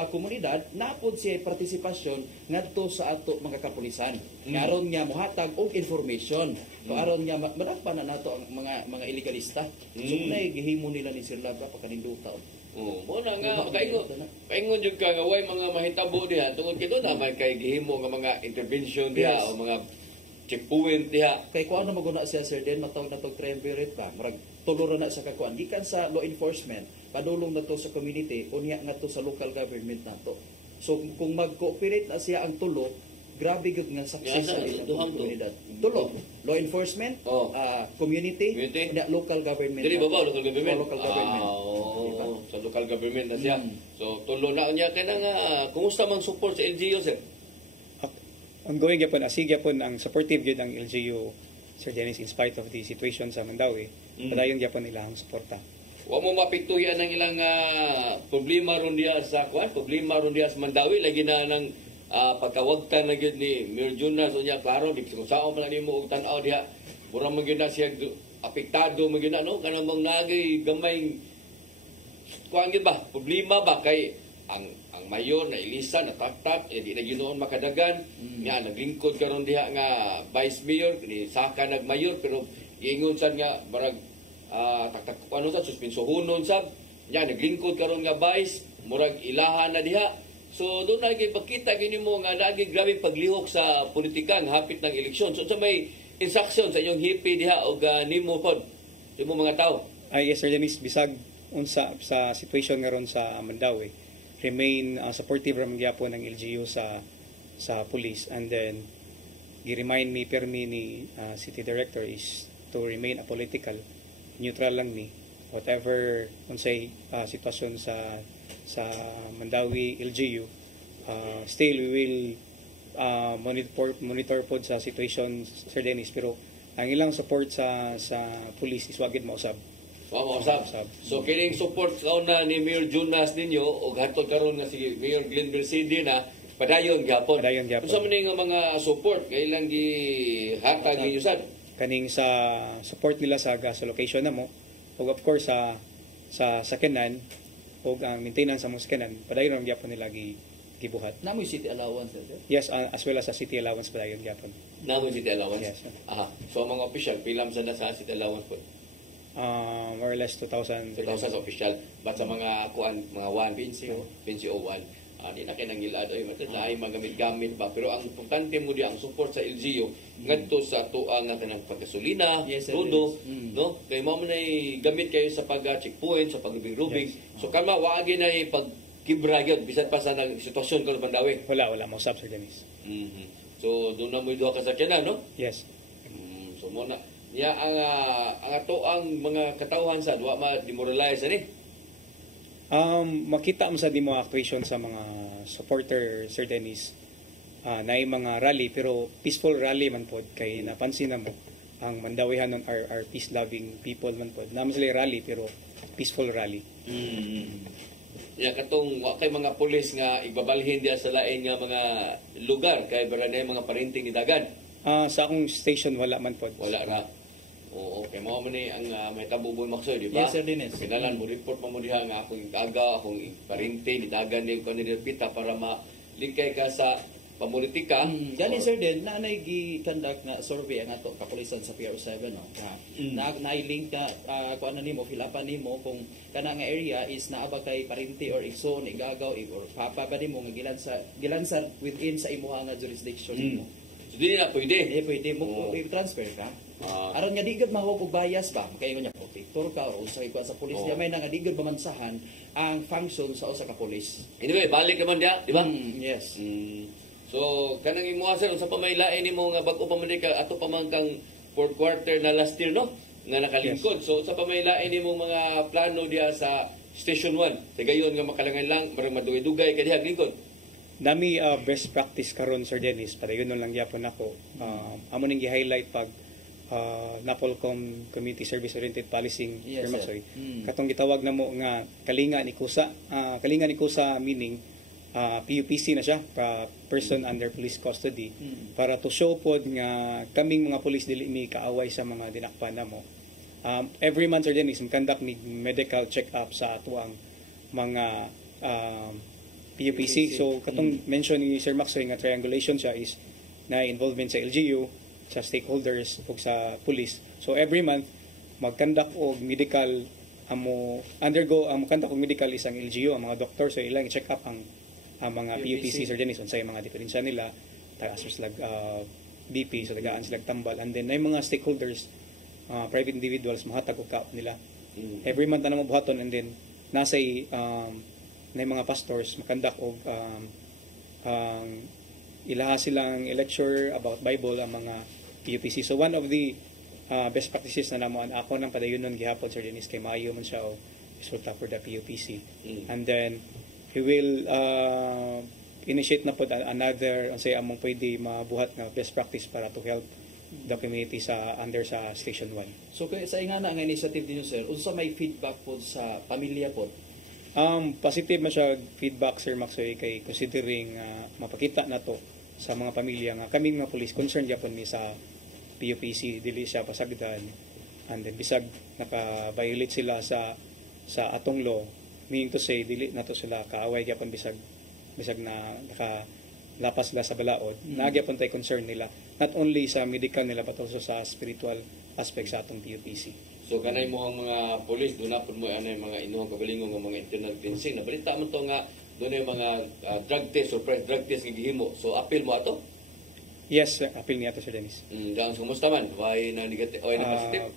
komunidad napod siya partisipasyon ngadto sa ato mga kapulisan. Aron nga mohatag og information. So aron nga madakpan na nato ang mga illegalista. So unay gihimo nila ni Sir Labra pagkaninduta. Mo na nga kaingon jud ka nga way mga mahitabo diha tungod kay doon na may kay gihimo nga mga intervention diha o mga checkpoint diha. Kay kuan na maguna siya Sir Den matawag na tog triumvirate ba. Murag tulo na sa kakuan gikan sa law enforcement, padulong na to sa community, unya nga to sa local government nato. So kung mag-cooperate na siya ang tulo, grabe gyud nga success sa ilang komunidad. Tulo, law enforcement, community, unya local government. Dili ba local government? Local government. Diba? Sa local government na siya. So tulo na unya kay nga kumusta man support sa LGU sir? Ongoing gyapon, asig gyapon ang supportive gyud ang LGU, Sir Dennis, in spite of the situation sa Mandawi. Padayon gyapon nila ang suporta. Wa mo mapiktuyan ang ilang problema ron diya sa problema ron diya sa Mandawi lagi na ng pagkawagtan na gyud ni Mayor Jonas unya klaro di kung saan man nimo og tan-aw diha. Mura man gyud na siya apektado man gyud na no kanang mga nagay gamay kuan gyud ba problema ba kay ang mayor na ilisa na taktap di na ginoon makadagan nga naglingkod karon diha nga vice mayor ni saka nagmayor pero iingon sad nga barag taktak ano sa suspensohonon sab nya naglingkod karon nga vice murag ilahan na diha. So doon na kay pakita gini mo nga lagi grabe paglihok sa politikan hapit ng eleksyon. So sa may instruction sa inyong hipi diha og nimo pod imo mga tao. Ay yes Sir Dennis, bisag unsa sa situation ngaron sa Mandawi, remain supportive ram gyapon ng LGU sa police, and then gi-remind me permi ni city director is to remain apolitical, neutral lang ni whatever unsay sitwasyon sa Mandawi LGU. Still we will monitor pod sa situation Sir Dennis, pero ang ilang support sa police is wagid mausab. So kining support kauna ni Mayor Jonas ninyo og hatod karon nga si Mayor Glenn Mercedes na padayon gyapon. Unsa man nga mga support kailang gihatag ninyo sad kaning sa support nila sa gas location namo, og of course sa sakyanan og ang maintenance sa mga sakyanan padayon gyapon nila gibuhat. Namoy city allowance sir? Yes, as well as sa city allowance padayon gyapon. Namoy city allowance? Yes. Aha. So mga official pilam sa city allowance po? More or less 2,000 official, but sa mga kuan mga 1 PNCO 1 di na kinangilad ay matod na ay magamit-gamit ba, pero ang importante mo di ang support sa LGU ngadto sa tuang nga kanang paggasolina, todo no kay mao man ay gamit kayo sa pag-checkpoint sa pagrubing. So kama waagi na pag kibra gyud bisan pa sa sitwasyon ko sa Mandawi. Wala mo usab Sir Dennis. So doon na mo duha ka sakyanan no? Yes. So mo na ya ang ato ang mga katawhan sa wa ma-demoralize ani. Makita mo sa dimo actuation sa mga supporter Sir Dennis, naay mga rally pero peaceful rally man pod, kay napansin na mo ang Mandawihan ng are peace loving people man pod. Naman sila rally pero peaceful rally. Ya katong wa kay mga pulis nga igbabalhin diya sa lain nga mga lugar kay baranay mga parinting ni dagan. Sa akong station wala man pod. Wala ra. Oo, okay. Mao man ni ang may tabuboy maksoy, di ba? Yes, Sir Dennis. Kailangan mo report mo diha nga akong taga, akong parente ni dagan ni kanila pita para malikay ka sa pamulitika. Gani Sir Den, naanay gi-conduct na survey ang ato kapulisan sa PRO7 no. Na-link ka kuan nimo, filapan nimo kung kana nga area is naaba kay parente or igsoon, igagaw, or papa ba nimo nga gilansar within sa imuha nga jurisdiction nimo. So di na pwede. Pwede mo i-transfer ka. Aron nga digod mahog og bias ba kay nya protector ka or usa ka sa pulis diya may nga digod bamansahan ang function sa usa ka pulis. Anyway, balik naman dia, di ba? Yes. So kanang imuha sir sa pamaylain nimo nga bag-o pa man ka ato pa man kang fourth quarter na last year no nga nakalingkod. Yes. So sa pamaylain nimo mga plano diya sa Station 1 gayon nga makalangan lang marang madugay-dugay ka diha lingkod. Nami best practice karon Sir Dennis, para yun lang gyapon ako. Amo ning gi-highlight pag Napolcom Community Service Oriented Policing. Yes, katong gitawag namo nga kalinga ni kusa meaning PUPC na siya, person under police custody, para to show pod nga kaming mga police dili mi kaaway sa mga dinakpan namo. Every month Sir Dennis conduct ni medical check-up sa atuang mga PUPC. So katong mention ni Sir Maxoy nga triangulation siya is na involvement sa LGU, sa stakeholders ug sa police. So every month mag-conduct og medical conduct og medical isang LGU, ang mga doktor, so ilang i-check up ang mga PUPC Sir Dennis unsay mga diferensya nila, taas sila BP, so tagaan sila tambal. And then, may mga stakeholders, private individuals, mahatag og kaop nila. Every month na mabuhaton, and then, nasay, na mga pastors, makandak og ilaha silang lecture about Bible ang mga PUPC. So, one of the best practices na naman, ako nang padayunon gihapon, Sir Dennis, kay maayo man siya o resulta for the PUPC. And then, he will initiate na po another, say, among pwede mabuhat na best practice para to help the community under sa Station 1. So kaya sa ingana ang initiative ninyo, sir, unsa may feedback po sa pamilya po? Positive man siya feedback, Sir Maxoy, kay considering mapakita na to sa mga pamilya nga kami mga police concerned gyapon ni sa PUPC, dili siya pasagdan, and then bisag naka-violate sila sa atong law, meaning to say dili na to sila kaaway gyapon bisag na nakalapas sila sa balaod. Nagyapon tay concern nila not only sa medical nila but also sa spiritual aspect sa atong PUPC. So kanay mo ang mga police do na pud mo anay mga inuhang kabalingong nga mga internal cleansing. Nabalita mo to nga doon yung mga drug test or drug test nga gihimo. So appeal mo ato? Yes, appeal niya to, Sir Dennis. Dahil kumusta man? Why na negative? Why na positive?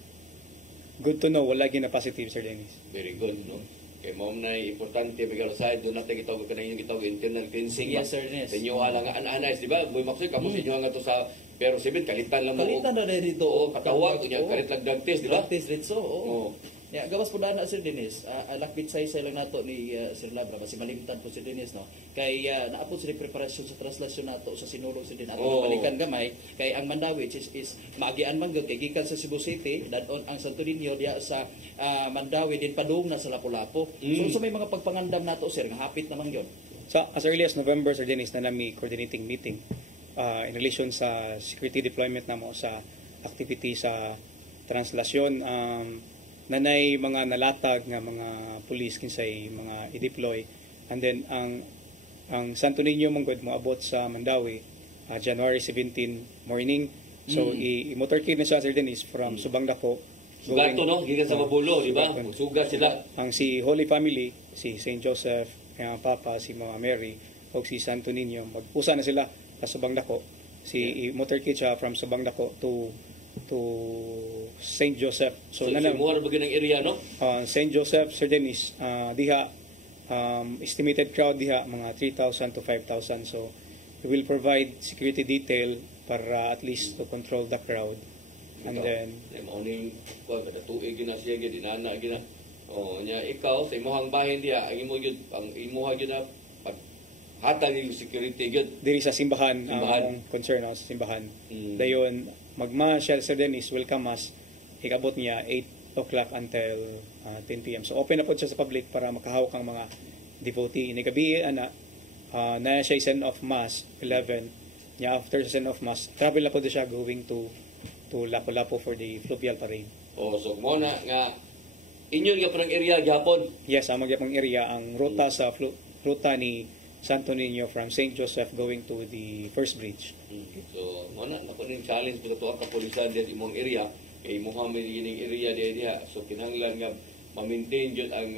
Good to know. Wala na positive, Sir Dennis. Very good, no? Kay mo na importante bigay sa side doon natin gitawag kanay yung gitawag internal cleansing. Yes, Sir Dennis. Inyo ala nga anais, di ba? Boy Maxoy kamo sa inyo nga to sa pero 7 kalitan lang mo. Kalitan na dito. Katawag unya kalit lang drug test, di ba? Drug test dito. Oo. Ya, gawas po na Sir Dennis, lakbit sa lang nato ni Sir Labra, kasi malimtan po Sir Dennis, no? Kay naapod sila preparasyon sa translasyon nato sa sinulong Sir Dennis. Ato balikan gamay, kay ang Mandawi, which is maagian man gud, kay gikan sa Cebu City, dadon ang Santo Niño diya sa Mandawi, din padung na sa Lapu-Lapu. So may mga pagpangandam nato, Sir, nga hapit naman yun. So, as early as November, Sir Dennis, na nami coordinating meeting in relation sa security deployment namo sa activity sa translasyon. Nanay mga nalatag nga mga police kinsay mga i-deploy, and then ang Santo Niño manggod mo abot sa Mandawi January 17 morning. So i-motorcade na siya, Sir Dennis, from Subang Dako Sugato, no? Gikan sa Mabulo, di ba? Sugat sila. Ang si Holy Family, si St. Joseph, ang Papa, si Mama Mary, o si Santo Niño, magpusa na sila sa Subang Dako. Si motorcade siya from Subang Dako to St. Joseph. So more bagay ng area, no? St. Joseph, Sir Dennis, diha estimated crowd diha mga 3,000 to 5,000. So we will provide security detail para at least to control the crowd. And then morning kada tuig gina siya gid dinana gina. Nya ikaw sa imong bahin diha, ang imo gyud na hatag yung security gyud diri sa simbahan. Ang concern sa simbahan. Dayon magma-shell, Sir Dennis, welcome us. Ikabot niya 8 o'clock until 10 p.m. So open na po siya sa public para makahawak ang mga devotee. Ini gabi na siya send off mass 11. Niya after send off mass, travel na po siya going to Lapu-Lapu for the fluvial parade. So mo na nga inyo nga parang area gyapon. Yes, ang magyapong area ang ruta sa ruta ni Santo Niño from St. Joseph going to the first bridge. So, muna, nakunin challenge po ito ang kapulisan din imong area. Kay Muhammad yining area diya. So, kinahanglan nga ma-maintain yun ang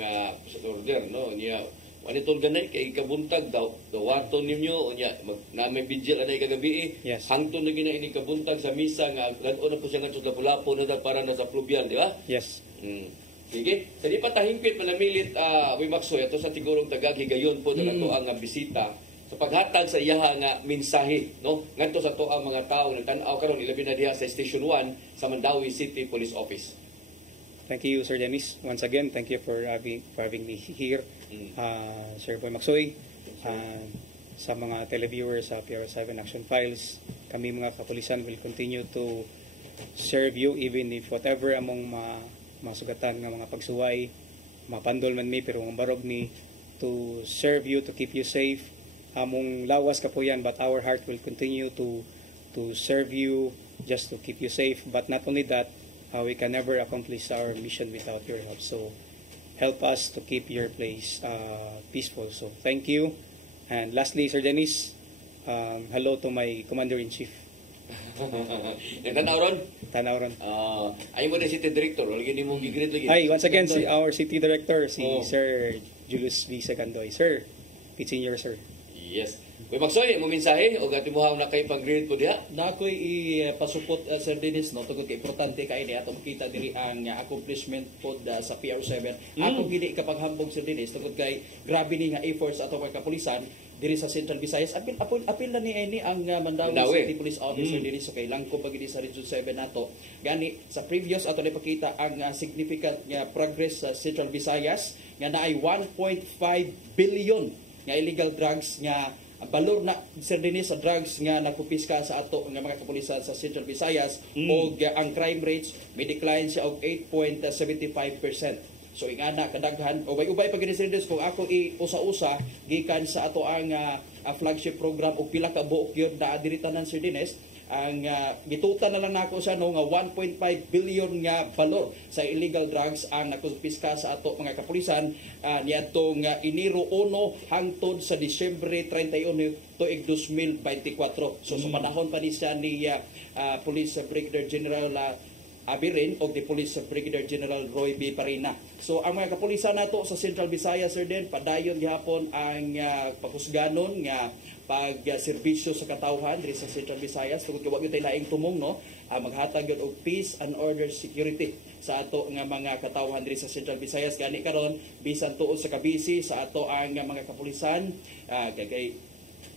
order, no? Niya, wanitong ganay, kay kabuntag daw, dawaton ninyo, o niya, na may vigil anay kagabi, yes. Hangtong na gina ining kabuntag sa misa, nga, lalo na po siya nga sa Lapu-Lapu na para na sa fluvial, di ba? Yes. Sige, sa di pa tahingpit manamilit Wimaksoy ato sa tigurong tagag higayon po na to ang bisita sa paghatag sa iyaha nga mensahe, no? Ngadto sa to ang mga tawo nga tan-aw karon ilabi na diha sa Station 1 sa Mandawi City Police Office. Thank you, Sir Dennis. Once again, thank you for having me here. Sir Boy Maksoy, sa mga televiewers sa PR7 Action Files, kami mga kapulisan will continue to serve you even if whatever among masugatan nga mga pagsuway, mapandol man mi pero ang barog ni to serve you, to keep you safe. Among lawas ka po yan, but our heart will continue to serve you just to keep you safe. But not only that, we can never accomplish our mission without your help. So help us to keep your place peaceful. So thank you. And lastly, Sir Dennis, hello to my Commander-in-Chief. Tanaw ron. Ay mo na City Director, lagi ni mong gigreet lagi. Ay, once again, our City Director, si Sir Julius V. Segandoy. Sir, it's in your sir. Yes. Kuy Magsoy, mo mensahe o gatimuhaw na kay pag-greet po diha? Na ako'y ipasupot Sir Dennis no tungod kay importante kay ni ato makita diri ang accomplishment pod sa PR7. Ako gid ikapaghambog Sir Dennis tungod kay grabe ni nga efforts ato mga kapulisan diri sa Central Visayas. Apil na ni ang Mandawi City Police Officer diri so kay langko pag sa Region 7 nato. Gani sa previous ato na ipakita ang significant nga progress sa Central Visayas nga naay 1.5 billion nga illegal drugs nga balor na Sir Dennis sa drugs nga nakupiska sa ato nga mga kapulisan sa Central Visayas o ang crime rates may decline siya og 8.75%. So ingana kadaghan o ubay pag Sir Dennis kung ako usa-usa gikan sa ato ang flagship program og pila ka buok gyud na diri tanan Sir Dennis ang gitutan na lang nako sa no nga 1.5 billion nga balor sa illegal drugs ang nakupiska sa ato mga kapulisan niadtong Enero 1 hangtod sa Disyembre 31 tuig 2024. So sa panahon pa ni siya ni Police Brigadier General Abirin o di Police Brigadier General Roy B. Parina. So ang mga kapulisan nato sa Central Visayas Sir Den padayon gihapon ang paghusganon nga pagserbisyo sa katawhan diri sa Central Visayas tungod kay wa gyud tay laing tumong no maghatag gyud og peace and order security sa ato nga mga katawhan diri sa Central Visayas gani karon bisan tuod sa kabisi sa ato ang mga kapulisan kay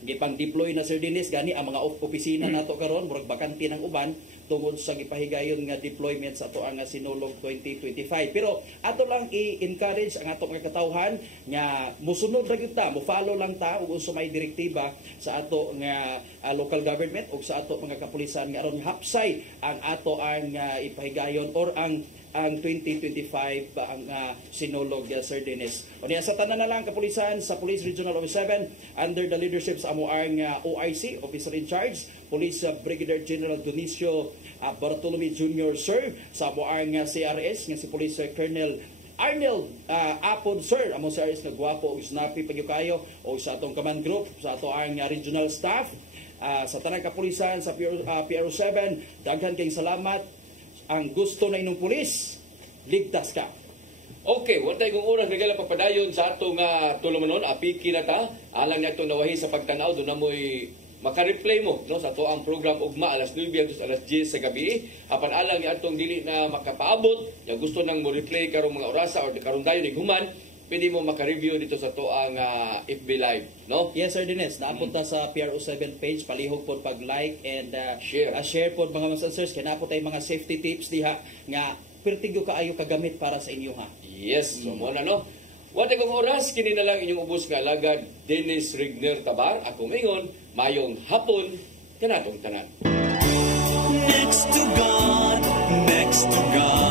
gipang deploy na Sir Dennis gani ang mga opisina nato karon murag bakante ng uban tungod sa gipahigayon nga deployment sa ato ang Sinulog 2025. Pero ato lang i-encourage ang ato mga katawhan nga musunod ra gyud ta, mo follow lang ta ug unsa may direktiba sa ato nga local government ug sa ato mga kapulisan nga aron hapsay ang ato ang ipahigayon or ang 2025 ang Sinulog Sir Dennis. O niya sa tanan na lang kapulisan sa Police Regional Office 7 under the leadership sa amo ang OIC, Officer in Charge, Police Brigadier General Dionisio Bartolome Jr. Sir, sa amo ang CRS nga si Police Colonel Arnel Apod Sir, amo CRS na gwapo ug snappy pagyo kayo o sa atong command group, sa ato ang regional staff, sa tanang kapulisan sa PRO7, daghan kayong salamat. Ang gusto na inyong pulis, ligtas ka. Okay, wala kong oras nagala pagpadayon sa ato nga tulumanon, apiki na ta, alang na itong nawahi sa pagtanaw, doon na mo'y makareplay mo no, sa ato ang program ugma alas 9 hangtod alas 10 sa gabi. Apan alang ni atong dili na makapaabot, yung gusto nang mo replay karong mga orasa or karong dayon ni human, pwede mo maka-review dito sa to ang FB Live, no? Yes, Sir Dennis. Naapunta sa PRO7 page, palihog po pag-like and share po mga answers. Kaya na po tayong mga safety tips diha nga pertigo kaayo kagamit para sa inyo ha. Yes, so muna no. Wala kong oras, kini na lang inyong ubos nga alagad Dennis Rigner Tabar. Ako ngayon, mayong hapon, kanatong tanan. Next to God, next to God.